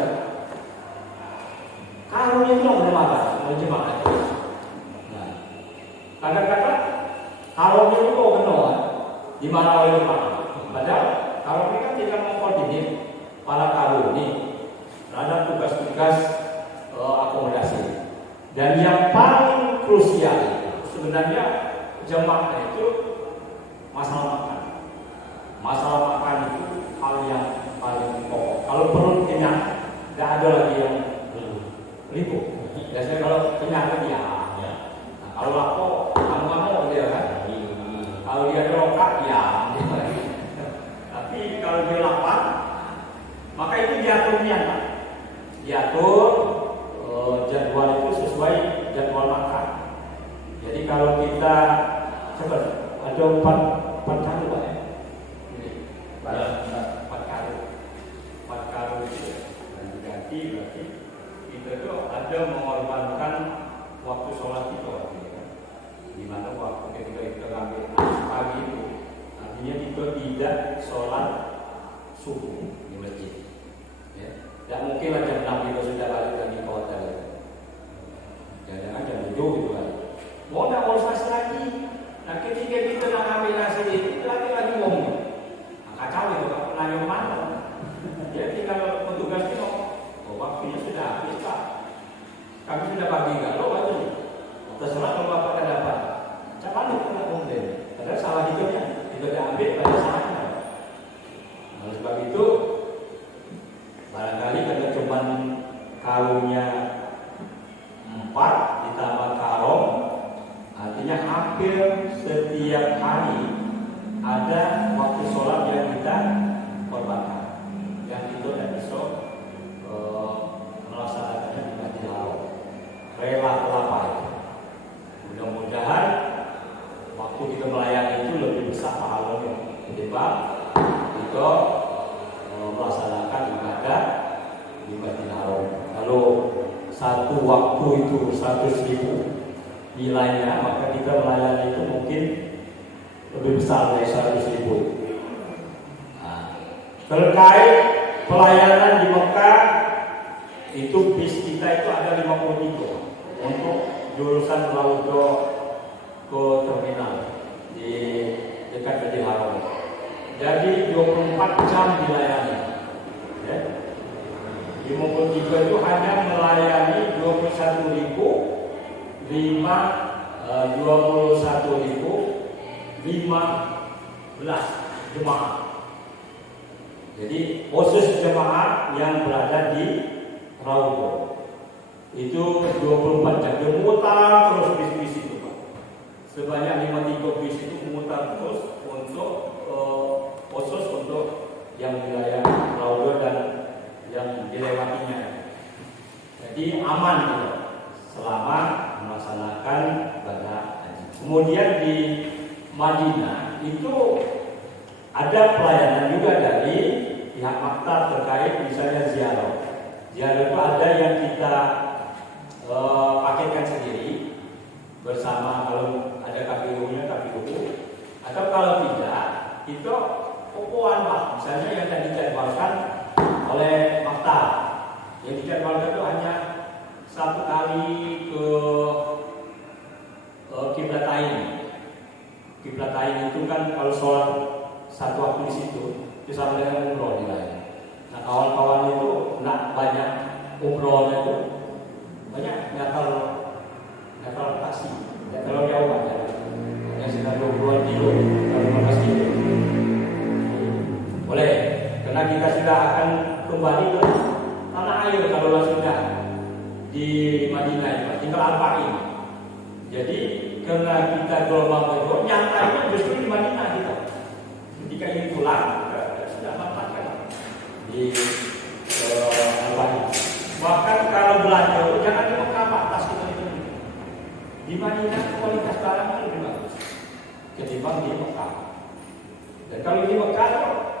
kalau yang belum makan, mau jemaah. Nah, kadang-kadang kalau itu kok kenal, di mana oleh makan. Padahal kalau mereka tidak mengkoordinir para kalu ini ada tugas-tugas akomodasi. Dan yang paling krusial sebenarnya jemaah itu masalah makan. Masalah makan itu hal yang paling pokok. Kalau perut kenyang, tidak ada lagi yang ribut. Biasanya kalau kenyang kan ya. Nah, kalau lapar, kamu dia kan. Kalau dia rokak ya. Tapi kalau dia lapar, maka itu diaturnya kan. Diatur jadwal itu sesuai jadwal makan. Jadi kalau kita coba ada 4 kali Pak ya. Ini 4 kali. 4 kali itu dan diganti berarti kita itu ada mengorbankan waktu sholat itu artinya. Di mana waktu ketika kita ambil pagi itu artinya kita tidak sholat subuh di masjid. Ya. Tidak mungkin lah jam 6 kita sudah balik lagi ke hotel. Jangan jam 7 gitu kan. Mau tidak mau nasi lagi. Nah ketika kita nak ambil nasi itu lagi ngomong. Nah, kacau itu kan nanya mana. Dia tinggal petugas itu waktunya sudah habis Pak. Kami sudah bagi galau waktu. Terserah kalau Bapak tidak dapat. Macam mana kita nak komplain? Padahal salah hidupnya. Kita tidak ambil pada salahnya. Oleh sebab itu barangkali kita cuma kalunya 4 ditambah karong, artinya hampir setiap hari ada waktu sholat yang kita korbankan, yang itu tidak bisa melaksanakannya di Masjidil Haram. Rela kelapa itu. Mudah-mudahan waktu kita melayani itu lebih besar pahalanya ketimbang kita satu waktu itu 100.000 nilainya, maka kita melayani itu mungkin lebih besar dari 100.000. Nah, terkait pelayanan di Mekah itu bis kita itu ada 53 untuk jurusan Laudo ke terminal di dekat Masjidil Haram. Jadi 24 jam dilayani. Ya. 53 itu hanya melayani 21.015 jemaah. Jadi khusus jemaah yang berada di Raudo itu 24 jam dia memutar terus bis-bis itu, Pak. Sebanyak 53 bis itu memutar terus untuk khusus untuk yang wilayah Raudo dan yang dilewatinya. Jadi aman gitu, selama melaksanakan ibadah haji. Kemudian di Madinah itu ada pelayanan juga dari pihak maktab terkait misalnya ziarah. Ziarah itu ada yang kita paketkan sendiri bersama, kalau ada KPU-nya KPU, atau kalau tidak itu pokoan, Pak. Misalnya yang tadi dijadwalkan oleh maktab, yang dijadwalkan itu hanya satu kali ke Kiblatain. Kiblatain itu kan kalau sholat satu waktu di situ itu sama dengan umroh nilainya. Nah, kawan-kawan itu nggak banyak umrohnya itu, banyak nggak terlalu taksi, nggak terlalu jauh aja. Hanya sekitar 20 kilo atau 15 kilo. Boleh, karena kita sudah akan kembali ke tanah air kalau sudah di Madinah, tinggal Arba'in. Jadi karena kita gelombang itu nyantainya justru di Madinah kita. Ketika ini pulang, kita sudah manfaatkan di Arba'in. Bahkan kalau belanja, jangan di Mekah, Pak, tas kita itu. Di Madinah kualitas barangnya lebih bagus ketimbang di Mekah. Dan kalau di Mekah,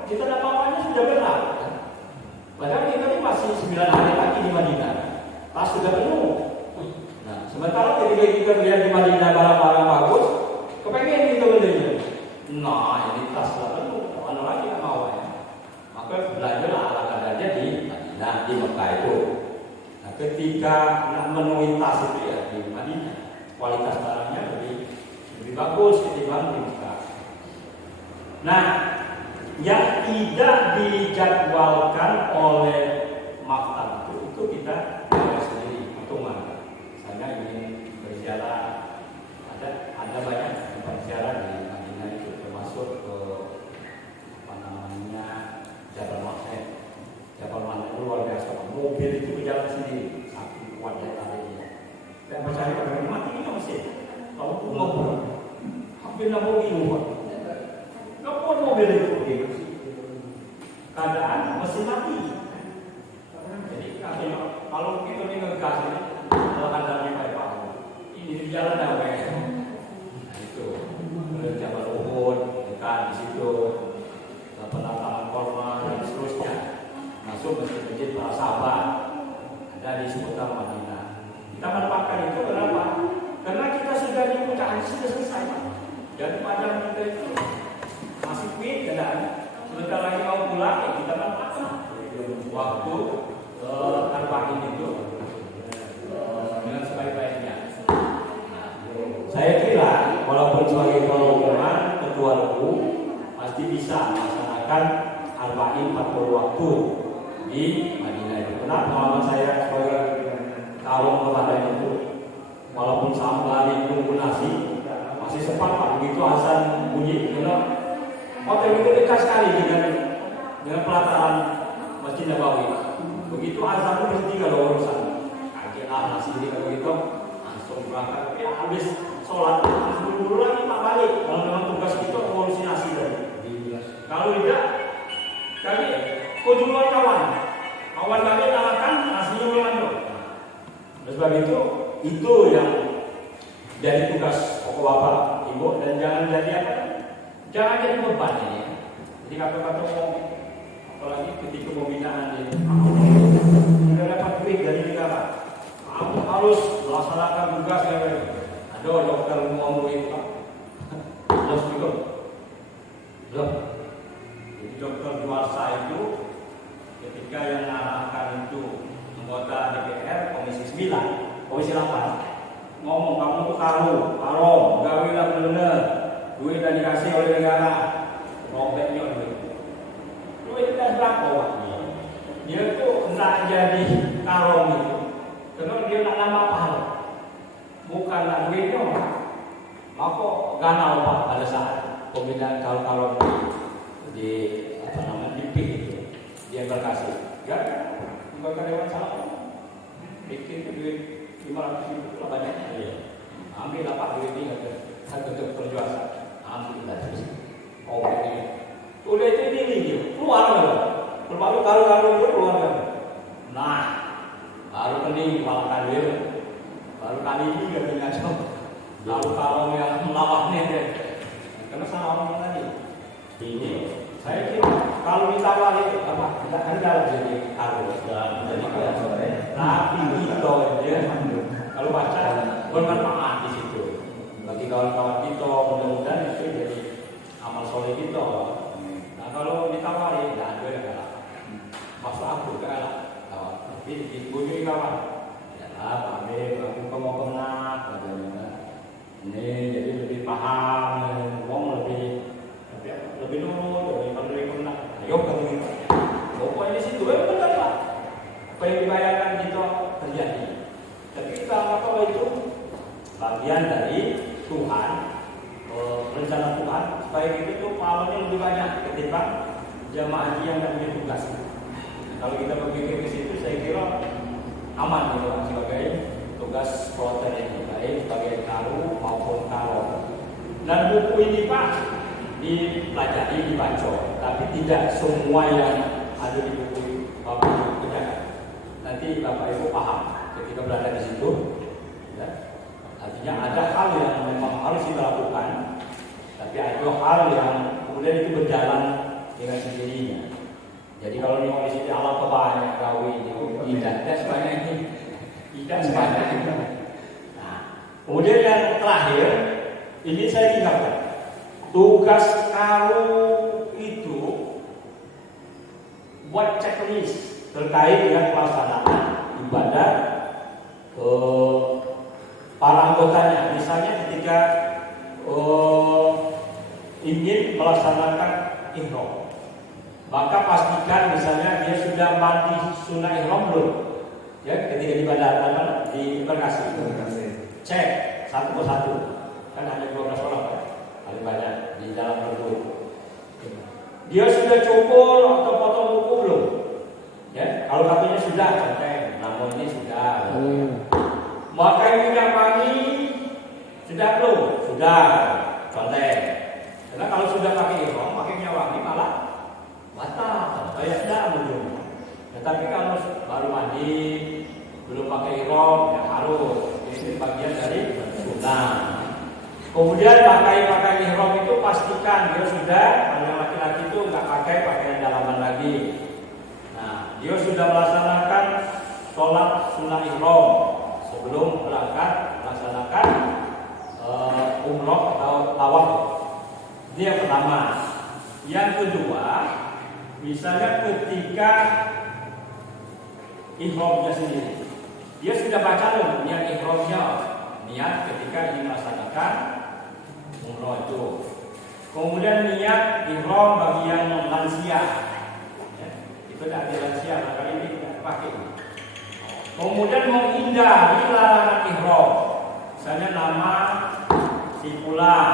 kita dapat apa-apanya sudah benar. Padahal kita ini masih 9 hari lagi di Madinah. Tas sudah penuh. Nah, sementara ketika kita lihat di Madinah barang-barang bagus, kepengen kita belinya. Nah, ini tas sudah penuh. Mana lagi yang mau ya? Maka belajarlah ala kadarnya di Madinah, di Mekah itu. Nah, ketika nak memenuhi tas itu ya di Madinah, kualitas barangnya lebih bagus ketimbang di Mekah. Nah, yang tidak dijadwalkan oleh maktab itu kita sendiri hitungan. Misalnya ingin berziarah, ada banyak tempat ziarah di Madinah itu, termasuk ke Jabal Mahmud. Jabal Mahmud itu luar biasa. Mobil itu berjalan sendiri, saking kuatnya tariknya. Dan percaya pada mati ini masih tahu umur hampir 60 kilo. Kapan mobil itu pergi? Keadaan mesin mati. Jadi kalau kita ini ngegas ini, kalau kandangnya kayak Pak, ini di jalan apa ya? Nah itu, Jabal Uhud, kan di situ, penataman korma dan seterusnya. Masuk masjid para sahabat, ada di seputar Madinah. Kita manfaatkan itu kenapa? Karena kita sudah di puncak haji sudah selesai. Jadi panjang kita itu masih fit keadaan. Sebentar lagi mau pulang ya kita manfaatkan waktu Arba'in itu dengan sebaik-baiknya. Saya kira walaupun sebagai rombongan ketua RU pasti bisa melaksanakan Arba'in 40 waktu di Madinah itu. Karena pengalaman saya sebagai tahun kemarin itu, walaupun sampai nunggu nasi masih sempat Pak, begitu azan bunyi, karena hotel itu dekat sekali dengan pelataran Masjid Nabawi. Begitu azan berhenti kalau urusan kagelah nasi ini kalau gitu langsung berangkat. Tapi habis sholat langsung dulu lagi Pak balik. Kalau memang tugas kita ngurusin nasi tadi. Kalau tidak, kami kunjungan kawan kami nyalakan nasinya ulang dulu. Oleh sebab itu yang jadi tugas pokok bapak ibu, dan jangan jadi apa? Jangan jadi beban ini. Jadi kata-kata mau, apalagi ketika pembinaan ini, sudah dapat duit dari negara, Aku harus melaksanakan tugas yang ada dokter ngomong itu Pak. Terus gitu. Loh. Jadi dokter Juarsa itu ketika yang mengarahkan itu anggota DPR Komisi 9, Komisi 8 ngomong kamu tuh haram, gawe lah bener, duit yang dikasih oleh negara, robeknya duit tidak berapa Pak. Dia tuh nggak jadi karong itu, karena dia nak nama pahala, bukan nak duitnya, maka ganal Pak pada saat pemindahan karong di apa namanya di PIK itu, dia berkasih, ya, bukan karyawan salah, bikin duit 500.000 lah banyaknya, ya. Ambil dapat duit ini untuk perjuangan, ambil lah terus, ini, udah itu dia keluar Berbalu kalau itu keluar kan. Nah, baru kening malakan dia. Baru kali ini gak tinggal jauh. Lalu kalau yang melawaknya deh. Karena sama orang tadi. Ini saya kira kalau ditawari apa? Kita kan dalam jadi harus dan jadi tapi itu dia kalau baca bermanfaat di situ. Bagi kawan-kawan kita mudah-mudahan itu jadi amal soleh kita. Nah kalau ditawari tidak ada yang kalah. Maksud aku kalah. Tapi dibunyi kawan. Ya lah, aku mau kena katanya. Ini jadi lebih paham, ngomong lebih nurut, lebih kena. Ayo ketemu. Pokoknya di situ benar lah. Apa yang dibayangkan kita terjadi. Tapi kita apa itu bagian dari Tuhan, rencana Tuhan supaya kita itu pahalanya lebih banyak ketimbang jamaah haji yang tidak punya tugas. Kalau kita berpikir ke situ, saya kira aman gitu sebagai tugas kloter yang baik sebagai karu maupun kalor. Dan buku ini Pak dipelajari, dibaca, tapi tidak semua yang ada di buku Bapak Ibu nanti Bapak Ibu paham ketika berada di situ. Ya. Artinya ada hal yang memang harus kita lakukan, tapi ada hal yang kemudian itu berjalan dengan sendirinya. Jadi kalau di sini alat banyak gawe itu tidak sebanyak ini, tidak sebanyak ini. Nah, kemudian yang terakhir ini saya tinggalkan tugas kamu itu buat checklist terkait dengan pelaksanaan ibadah ke para anggotanya. Misalnya ketika ingin melaksanakan ihram, maka pastikan misalnya dia sudah mandi sunnah ihram belum? Ya, ketika di bandara di Bekasi. Cek satu persatu. Kan hanya 12 orang kan? Paling banyak di dalam perut. Dia sudah cukur atau potong kuku belum? Ya, kalau katanya sudah, santai. Namun ini sudah. Maka minyak wangi sudah belum? Sudah. Santai. Karena kalau sudah pakai ihram, pakai minyak wangi malah batal, saya tidak belum. Tetapi kalau baru mandi, belum pakai ihram, ya harus. Ini bagian dari sunnah. Kemudian pakai ihram itu pastikan dia sudah, yang laki-laki itu nggak pakai pakaian dalaman lagi. Nah, dia sudah melaksanakan sholat sunnah ihram sebelum berangkat melaksanakan umroh atau tawaf. Ini yang pertama. Yang kedua, misalnya ketika ihramnya sendiri, dia sudah baca loh niat ihramnya, niat ketika ingin melaksanakan umroh itu. Kemudian niat ihram bagi yang lansia, ya, itu tidak ada lansia, kali ini tidak pakai. Kemudian menghindari larangan ihram, misalnya nama si fulan,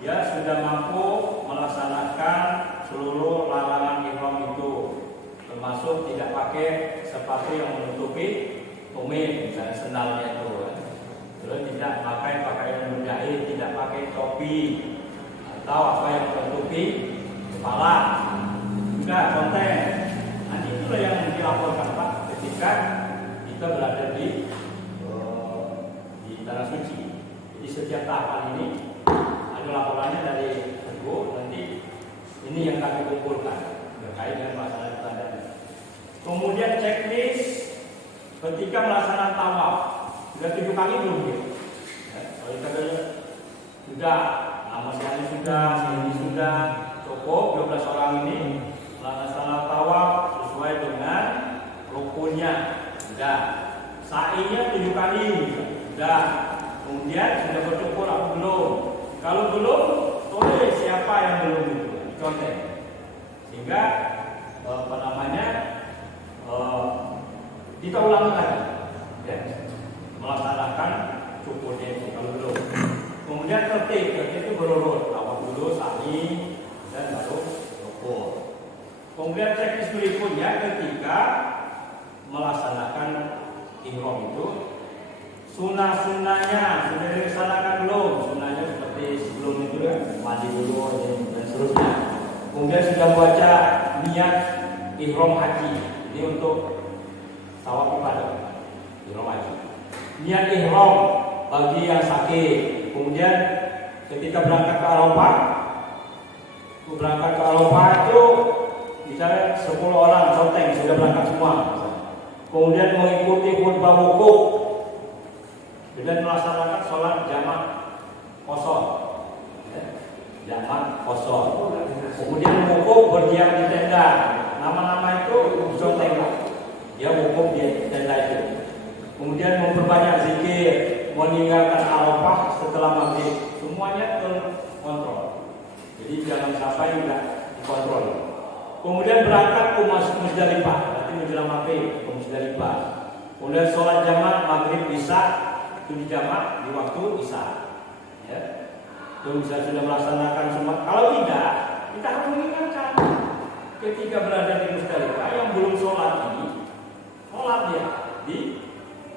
dia sudah mampu melaksanakan seluruh larangan ihram itu, termasuk tidak pakai sepatu yang menutupi tumit, misalnya sendalnya itu, terus tidak pakai pakaian berjahit, tidak pakai topi atau apa yang menutupi kepala, enggak konten. Nanti itulah yang dilaporkan Pak ketika kita berada di tanah suci. Jadi setiap tahapan ini ada laporannya dari Teguh, nanti ini yang kami kumpulkan terkait dengan masalah ibadah. Kemudian checklist ketika melaksanakan tawaf, sudah 7 kali belum dia? Kalau kita sudah, nama sekali sudah, ini sudah, cukup 12 orang ini melaksanakan tawaf sesuai dengan rukunnya, sudah. Sa'inya 7 kali, sudah. Kemudian sudah bercukur apa belum? Kalau belum, tulis siapa yang belum itu, dicontek. Sehingga kita ulangi lagi, ya, melaksanakan cukurnya itu kalau belum. Kemudian tertib itu berurut, tawaf dulu, sa'i, dan baru cukur. Kemudian checklist berikutnya ketika melaksanakan ihram itu, sunnah-sunnahnya sudah dilaksanakan belum? Sunnahnya seperti sebelum itu ya, mandi dulu dan seterusnya. Kemudian sudah baca niat ihram haji. Ini untuk tawaf ibadah ihram haji. Niat ihram bagi yang sakit. Kemudian ketika berangkat ke Arafah, itu misalnya 10 orang conteng sudah berangkat semua. Kemudian mengikuti khutbah wukuf dan melaksanakan sholat jamak qashar, jamak qashar. Kemudian wukuf berdiam di tenda. Nama-nama itu conteng, dia wukuf di tenda itu. Kemudian memperbanyak zikir, meninggalkan Arafah setelah maghrib, semuanya terkontrol. Jadi jangan sampai tidak dikontrol. Kemudian berangkat ke Musdalifah, berarti menjelang maghrib ke Musdalifah. Kemudian sholat jamak maghrib isya itu dijamak di waktu isya. Ya. Itu bisa sudah melaksanakan semua. Kalau tidak, kita harus mengingatkan ketika berada di Musdalifah yang belum sholat ini, sholat dia di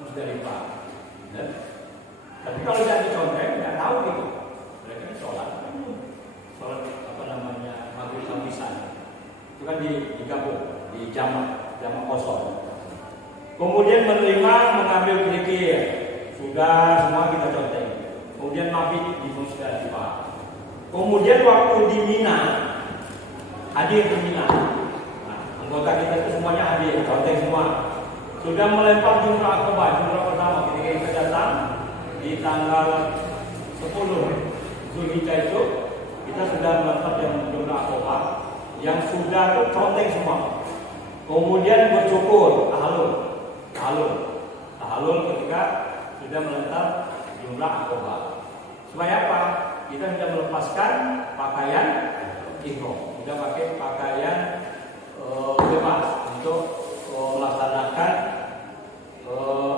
Musdalifah. Ya. Tapi kalau tidak dicontek, nggak tahu gitu. Mereka ini sholat maghrib sama isya. Itu kan digabung, di jamak kosong. Kemudian menerima, mengambil zikir, sudah semua kita contek. Kemudian mabit di Musdalifah. Kemudian waktu di Mina, hadir di Mina. Nah, anggota kita itu semuanya hadir, contek semua. Sudah melempar jumrah akobah, jumrah pertama ketika kita datang di tanggal 10 Zulhijjah itu, kita sudah melempar jumrah akobah. Yang sudah itu conteng semua. Kemudian bercukur, tahalul ketika sudah melempar jumrah akobah. Supaya apa? Kita sudah melepaskan pakaian ihram, sudah pakai pakaian bebas untuk melaksanakan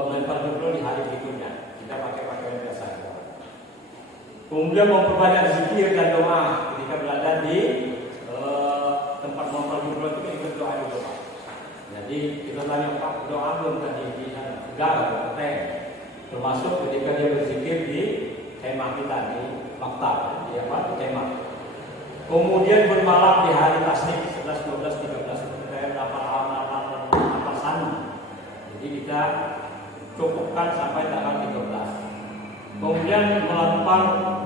melempar jumrah di hari berikutnya. Kita pakai pakaian biasa. Kemudian memperbanyak zikir dan doa ketika berada di tempat melempar jumrah itu, ikut doa juga. Jadi kita tanya Pak, doa belum tadi di sana? Sudah, termasuk ketika dia berzikir di kemah kita di maktab, di kemah. Kemudian bermalam di hari tasnik 11, 12, 13 ketika apa sana. Jadi kita cukupkan sampai tanggal 13. Kemudian melempar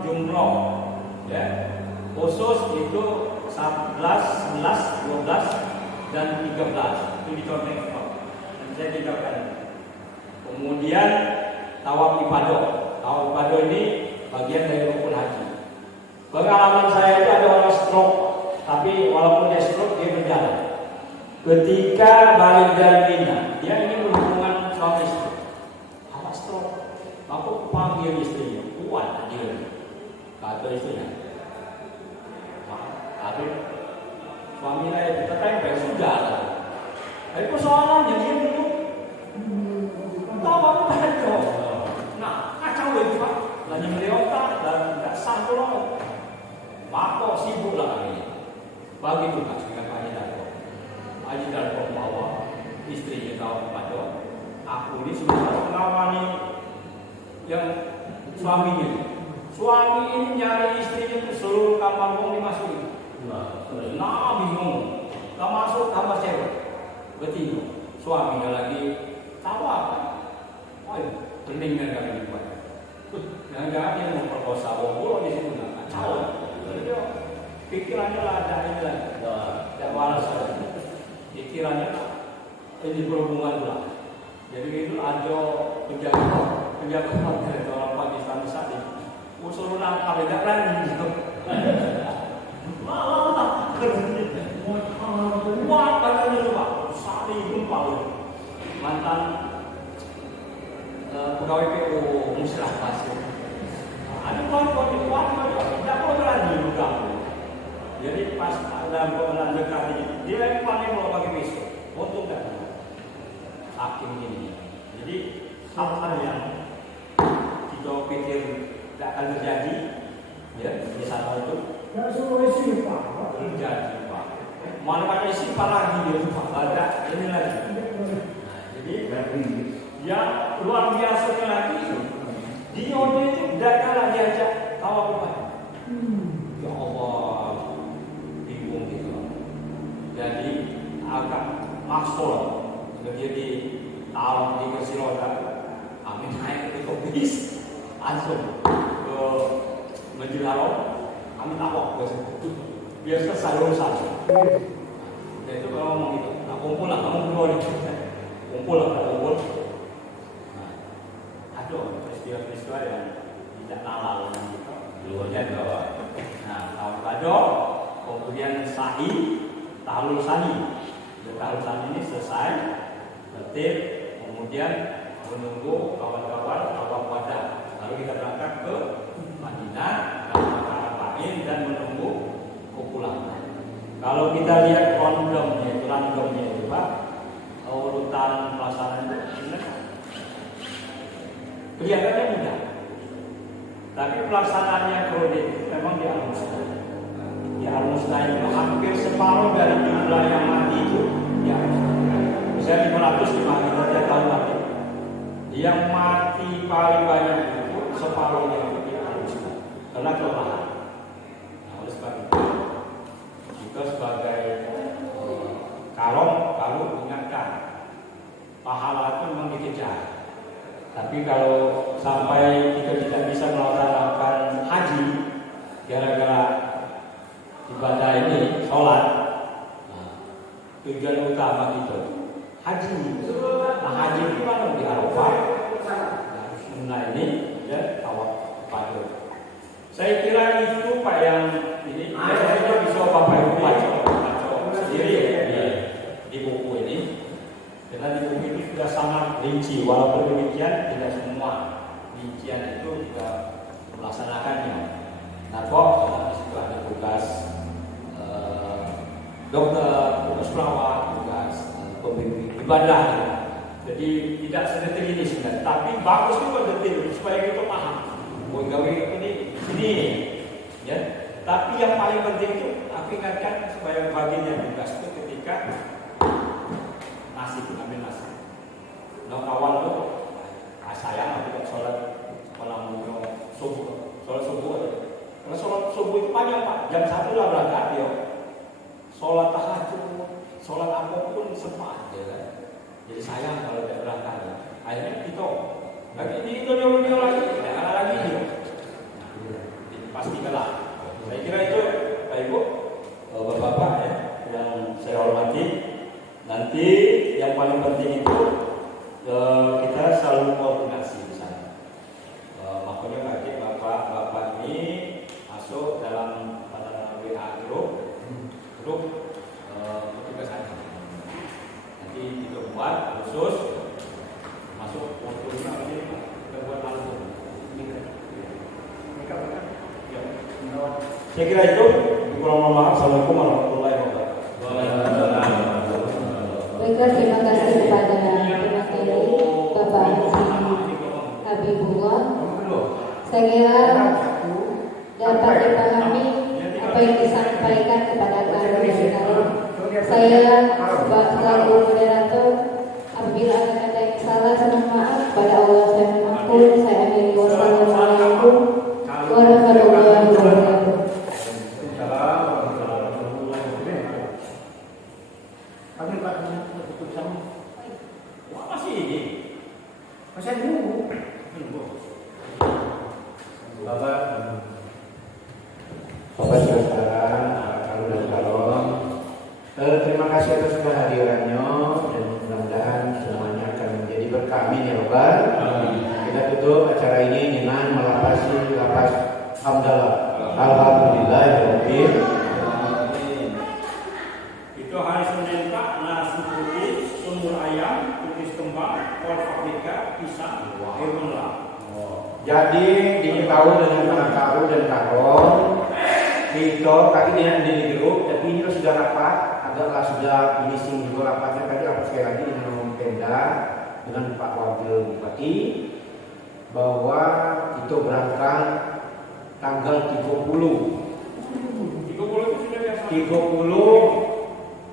jumroh, ya. Khusus itu 11, 12, dan 13 itu dicontek semua. Dan saya tinggalkan. Kemudian tawaf ifadah. Tawaf ifadah ini bagian dari rukun haji. Pengalaman saya itu ada orang stroke, tapi walaupun dia stroke dia berjalan. Ketika balik dari Mina, dia ingin berhubungan suami istri. Apa stroke? Aku panggil istrinya, kuat dia. Kata istrinya, tapi suami saya kita tempel sudah. Tapi persoalannya dia dulu tahu apa kacau. Nah, kacau itu Pak. Lagi meleota dan tidak sah pulang. Mako sibuk lah kali ini. Bagi tugas dengan Pak Haji Darko bawa istrinya tahu kepada aku ini sudah mengawani yang suaminya. Suami ini nyari istrinya ke seluruh kamar dimasukin. Nah, bingung. Gak masuk kamar cewek. Betul. Suaminya lagi tahu apa? Wah, teningnya kali ini Pak. Jangan-jangan dia memperkosa bobo di situ nggak kacau. Jadi pikirannya lah ada ini lah. Tidak balas. Pikirannya ini berhubungan lah. Jadi itu ada penjaga hotel itu orang Pakistan besar ni. Usul nak kami tak berani gitu. Malah kerja. Buat katanya tu pak, sari jumpa mantan pegawai PO Musrah Pasir. Ada kawan-kawan di kuat tak mau berani juga. Jadi pas dalam pengalaman dekat ini, dia lagi paling mau bagi besok. Untung tak. Hakim ini. Jadi hal-hal yang kita pikir tak akan terjadi, ya di sana itu terjadi pak. Mana banyak istighfar lagi dia tu pak. Ada ini lagi. Jadi yang luar biasanya lagi, dia itu tidak kalah diajak kawan kawan. Ya Allah, bingung gitu. Jadi agak maksud jadi tahu di kursi roda, kami naik ke bis, langsung ke Menjelarong, kami tahu ke situ. Biasa salur saja. Dan itu kalau ngomong itu, nah kumpul lah, kamu keluar nih, kumpul lah, kumpul. Nah, ada peristiwa-peristiwa yang tidak halal gitu. Dulunya bahwa, nah tahun kado, kemudian sahi, tahlul sani. Tahlul sani ini selesai. Tertib, kemudian menunggu kawan-kawan awal wadah. Lalu kita berangkat ke Madinah, Arafah dan menunggu kepulangan. Kalau kita lihat randomnya itu pak, urutan pelaksanaan itu kelihatannya mudah. Tapi pelaksanaannya kredit memang di Al-Musnah. Di Al-Musnah itu hampir separuh dari jumlah yang mati itu di Al-Musnah. Misalnya 505 kita tiap tahun mati. Yang mati paling banyak itu separuhnya itu di Al-Musnah karena kelelahan. Nah, oleh sebab itu kita sebagai kalau ingatkan pahala itu memang dikejar. Tapi kalau sampai kita tidak bisa melaksanakan haji gara-gara ibadah ini sholat, nah, tujuan utama kita haji. Nah haji itu kan di Arafah. Nah ini ya tawaf pada. Saya kira itu pak yang ini saya bisa bapak ibu baca sendiri ya di buku ini. Karena di buku itu sudah sangat rinci. Walaupun demikian tidak semua rincian itu kita melaksanakannya. Nah kok di situ ada tugas dokter, tugas perawat, tugas pembimbing ibadah. Jadi tidak sedetil ini sebenarnya, tapi bagus juga detil supaya kita paham. Gawe ini, ya. Tapi yang paling penting itu aku ingatkan supaya baginya tugas itu ketika ambil nasi. Nah awal tuh sayang aku sholat malam sholat subuh aja. Karena sholat subuh itu panjang pak, jam 1 lah berangkat ya. Sholat tahajud, sholat apapun sempat ya kan. Jadi sayang kalau tidak berangkat ya. Akhirnya kita lagi itu lagi, tidak ada lagi ya. Pasti kalah. Saya kira itu Pak Ibu, Bapak-bapak ya, yang saya hormati. Nanti yang paling penting itu kita selalu koordinasi di sana. Makanya wajib bapak-bapak ini masuk dalam WA group petugas haji. Nanti kita buat khusus masuk fotonya nanti kita buat langsung. Saya kira itu. Kurang maaf. Assalamualaikum warahmatullahi wabarakatuh. Baiklah, terima kasih kepada Bapak Haji Habibullah. Saya kira dapat dipahami apa yang disampaikan kepada kami sekalian. Saya selaku moderator, apabila ada yang salah, saya maaf pada Allah yang Maha. Saya akhiri wassalamualaikum warahmatullahi wabarakatuh. Bapak sekalian, terima kasih atas kehadirannya dan mudah-mudahan semuanya akan menjadi berkah. Alhamdulillah. Itu hari Senin Pak, nasi putih, sumur ayam, putih kembang, kol paprika, pisang, air mineral. Jadi dihimbau dengan anak tahu dan karon kita tadi dengan di grup, tapi ini sudah rapat, agaklah sudah finishing juga rapatnya tadi apa sekali lagi dengan Om Pemda dengan Pak Wakil Bupati bahwa kita berangkat tanggal 30 30 itu sudah biasa. 30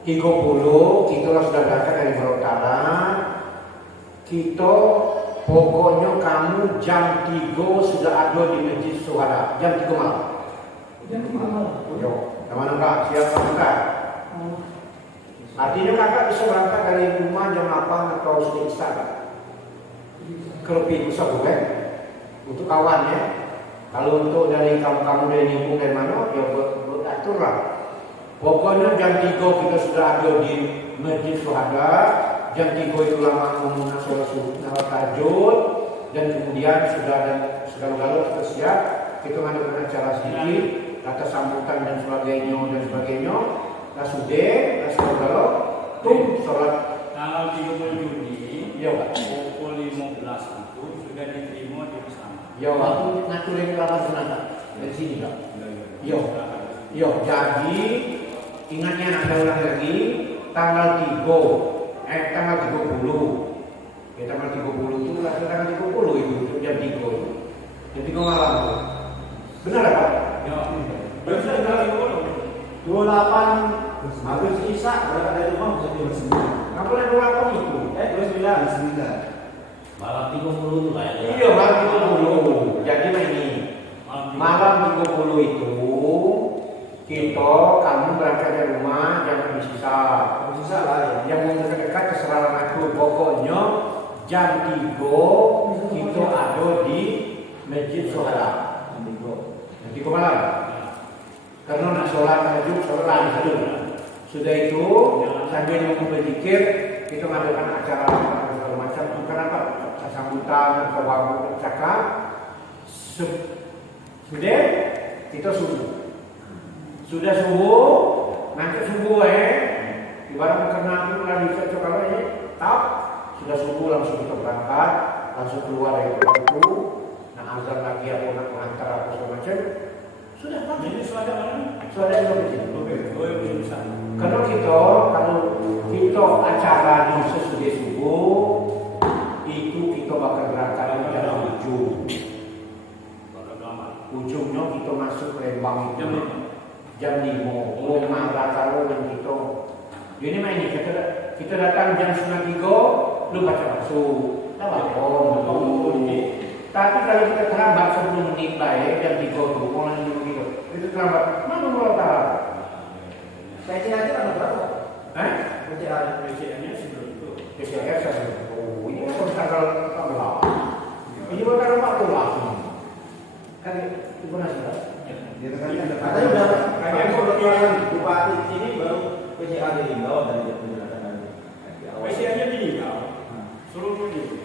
kita sudah berangkat dari Utara. Kita pokoknya kamu jam 3 sudah ada di Masjid Syuhada. Jam 3 malam. Yo, mana Kak? Siap Kak? Artinya kakak bisa berangkat dari rumah jam 8 atau sudah istirahat. Kelebih bisa bukan? Untuk kawan ya. Kalau untuk dari kamu dari lingkung dari mana, ya beratur lah. Pokoknya jam 3 kita sudah ada di Masjid Syuhada. Jam 3 itu lama mengumumkan sholat subuh tahajud, dan kemudian sudah dan segala-galanya kita siap. Kita mengadakan acara sedikit, kata sambutan dan sebagainya. Nah sudah, segala-galanya tuh sholat Tanggal 30 Juni, ya Pak. pukul 15 itu sudah diterima di sana. Ya waktu ngaturin rapat senata dari sini Pak. Yo, jadi ingatnya ada ulang lagi tanggal 30. Tanggal 30. Ya tanggal 30 itu tanggal 30 itu jam 3 itu. Jam 3 malam itu. Benar ya Pak? Ya. Biasa tanggal 30. 28 habis sisa berangkat dari rumah bisa jam 9. Ngapa lagi 28 itu? 29. Malam 30 lah ya. Iya, malam 30. Jadi ini malam 30 itu kita kamu berangkat dari rumah jangan sisa. Sisa lah ya. Yang mau dekat-dekat terserah aku. Pokoknya jam 3 kita ada di Masjid Syuhada. Nanti ke malam. Karena nak sholat tahajud, sholat di situ. Sudah itu sambil menunggu berzikir kita mengadakan acara segala macam. Bukan apa sambutan atau waktu cakap. Sudah kita subuh. Sudah subuh, nanti subuh ibarat karena aku lagi cocok kalau ini, tak sudah subuh langsung kita berangkat, langsung keluar dari tempat itu. Nah azan lagi aku nak mengantar apa segala macam. Sudah Pak. Jadi suara mana? Sudah sudah begini. Oke, bisa. Karena kalau kita acara di sesudah subuh itu kita bakal berangkat jam 7. Ujungnya kita masuk Lembang itu jam 5. Oh marah kalau kita. Jadi main ini kita datang jam 2:30 lu baca masuk. Tak apa. Tapi kalau kita terlambat 10 menit baik jam 3 tu mulai begitu. Itu terlambat. Mana mau tahu? PC aja tanggal berapa? PC-nya sebelum itu. PCR saya. Oh ini kan tanggal 14. Ini bukan tanggal 14. Kan itu benar sudah. Katanya udah kayak kebetulan bupati ini baru PCA dihimbau dari penjelasan PC-nya dihimbau. Seluruh itu.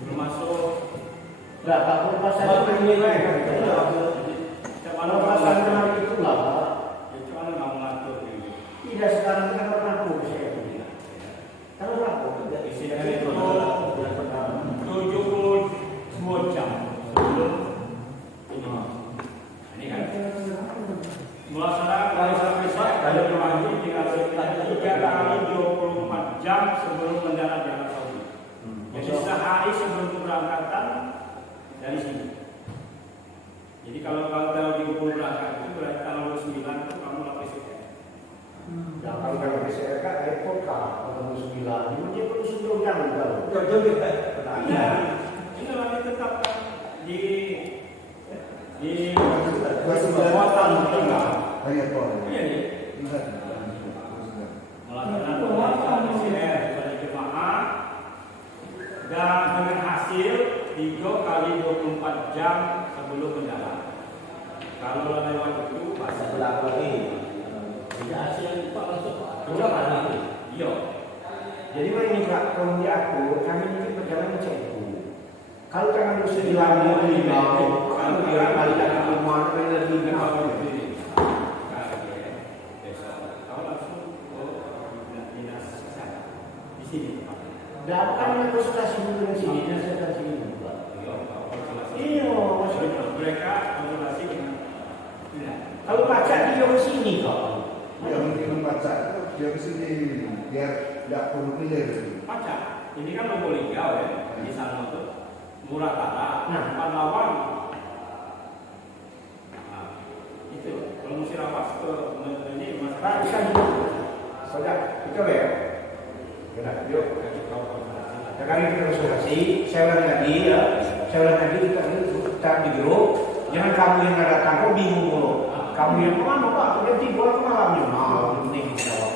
Belum masuk. Enggak, Pak, permasalahan penilai kan itu. Kalau permasalahan kemarin itu lah, Pak. Itu mana nggak mengatur ini. Tidak sekarang kan orang aku saya itu. Kalau aku tidak PC-nya itu 72 jam sebelum ini. Ini kan melaksanakan hari sampai saat ada berlanjut dengan sekitar 3 kali 24 jam sebelum mendarat di Arab Saudi. Jadi sehari sebelum keberangkatan dari sini. Jadi kalau tanggal 30 berangkat itu berarti tanggal 29 itu kamu lapis PCR. Ya kalau PCR kan repot Kak, ketemu 9. Dia perlu sebelum jangan kalau. Jauh-jauh kita Iya. Ini lagi tetap di kekuatan tinggal. Hanya kau. Iya nih. Melaksanakan PCR kepada jemaah dan dengan hasil 3 kali 24 jam sebelum mendarat. Kalau lewat itu pasti berlaku lagi. tidak hasil Pak langsung. Coba kali. Iya. Jadi ini Kak, kalau diatur kami ini perjalanan macam itu. Kalau tangan 9 Kalau Kalau dia balik dari rumah, lagi Dapatkan konsultasi dulu di sini, konsultasi dulu. Iya, maksudnya mereka konsultasi dengan kalau baca dia di sini kok. Ya mungkin membaca itu dia ke sini biar tidak perlu clear. baca. Ini kan Lombolingga ya, di sana tuh murah tanah, Nah. Pahlawan. Nah, itu kalau Musirawas ke ini Pak, masyarakat bisa dulu. Sudah, itu ya. Sudah, yuk. Sekarang kita konsultasi, saya ulang lagi ya. Saya ulang lagi kita di grup. Jangan kamu yang nggak datang, kok bingung dulu. Kamu yang kemana Pak? Nanti bola ke malamnya. Malam ini jawab.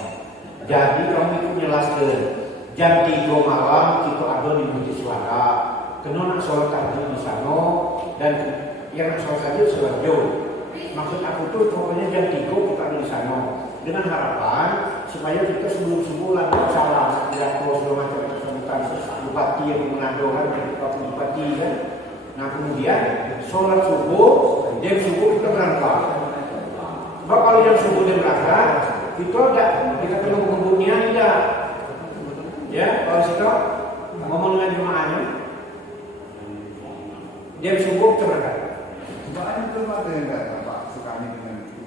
Jadi kamu itu jelaskan. Jam 3 malam kita ada di Bukit Suara. Kena nak sholat tahajud di sana dan yang nak sholat tahajud sholat jauh. Maksud aku tuh pokoknya jam 3 kita ada di sana. Dengan harapan supaya kita sebelum subuh lah salam, tidak terus segala macam sambutan bupati yang Manado kan, bupati kan. Nah kemudian sholat subuh, jam subuh kita berangkat. Sebab kalau jam subuh dia berangkat, kita perlu pembunyian tidak. Ya, kalau kita ngomong dengan jemaahnya, jam subuh kita berangkat. Jemaahnya belum ada yang datang Pak, sekali dengan itu.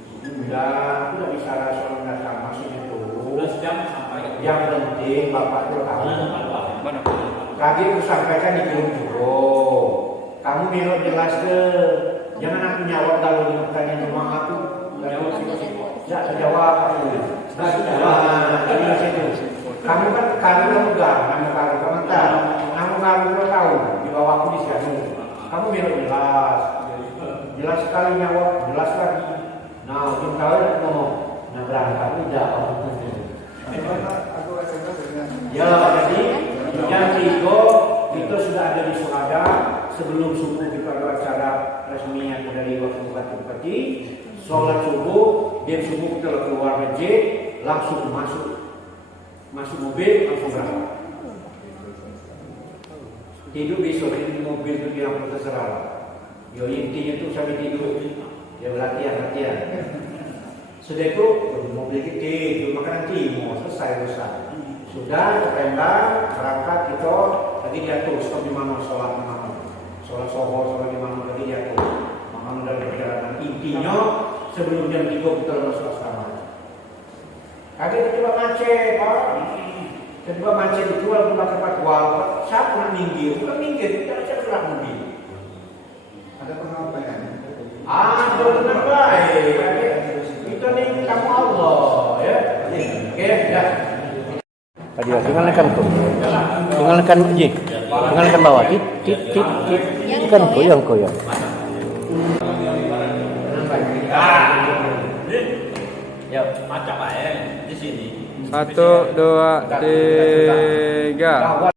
Udah, aku udah bicara soal datang maksudnya itu. 12 jam sampai Yang penting bapak itu tahu. mana? Tadi aku sampaikan di grup juga. Kamu melok jelas ke, jangan aku nyawab kalau di pertanyaan jemaah aku. Jawab sih. Ya, saya jawab aku. Nah, situ. Kamu kan kamu pegang, nama kamu komentar. Nama kamu tahu di bawah aku di sini. Kamu melok jelas. Jelas sekali nyawab, jelas lagi. Nah, untuk kalian ngomong, nah berangkat tidak. Aku SMS dengan Ya, jadi jam 3 kita sudah ada di Surada. Sebelum subuh kita ada acara resmi yang dari wakil bupati. Sholat subuh, jam subuh kita keluar masjid, langsung masuk mobil, langsung berangkat. Tidur di sore di mobil itu dia terserah. Yo intinya itu sampai tidur. Ya latihan. Sudah itu mobil gede, maka nanti mau selesai urusan. Sudah tertembak, berangkat kita lagi diatur stop di mana sholat di mana, sholat sohor sholat di mana lagi diatur. Maka dari perjalanan intinya sebelum jam 3 kita masuk asrama. Kaki tiba macet, Pak. Tiba macet itu walaupun pakai patwal, siapa nak minggir? Bukan minggir, kita gerak mobil. ada pengampaian. Benar baik. Kita ni kamu Allah, ya. Oke, dah. Tadi tinggalkan tu. Tinggalkan je. Tinggalkan bawah. Tekan koyang. Ya, macam apa ya di sini? 1, 2, 3.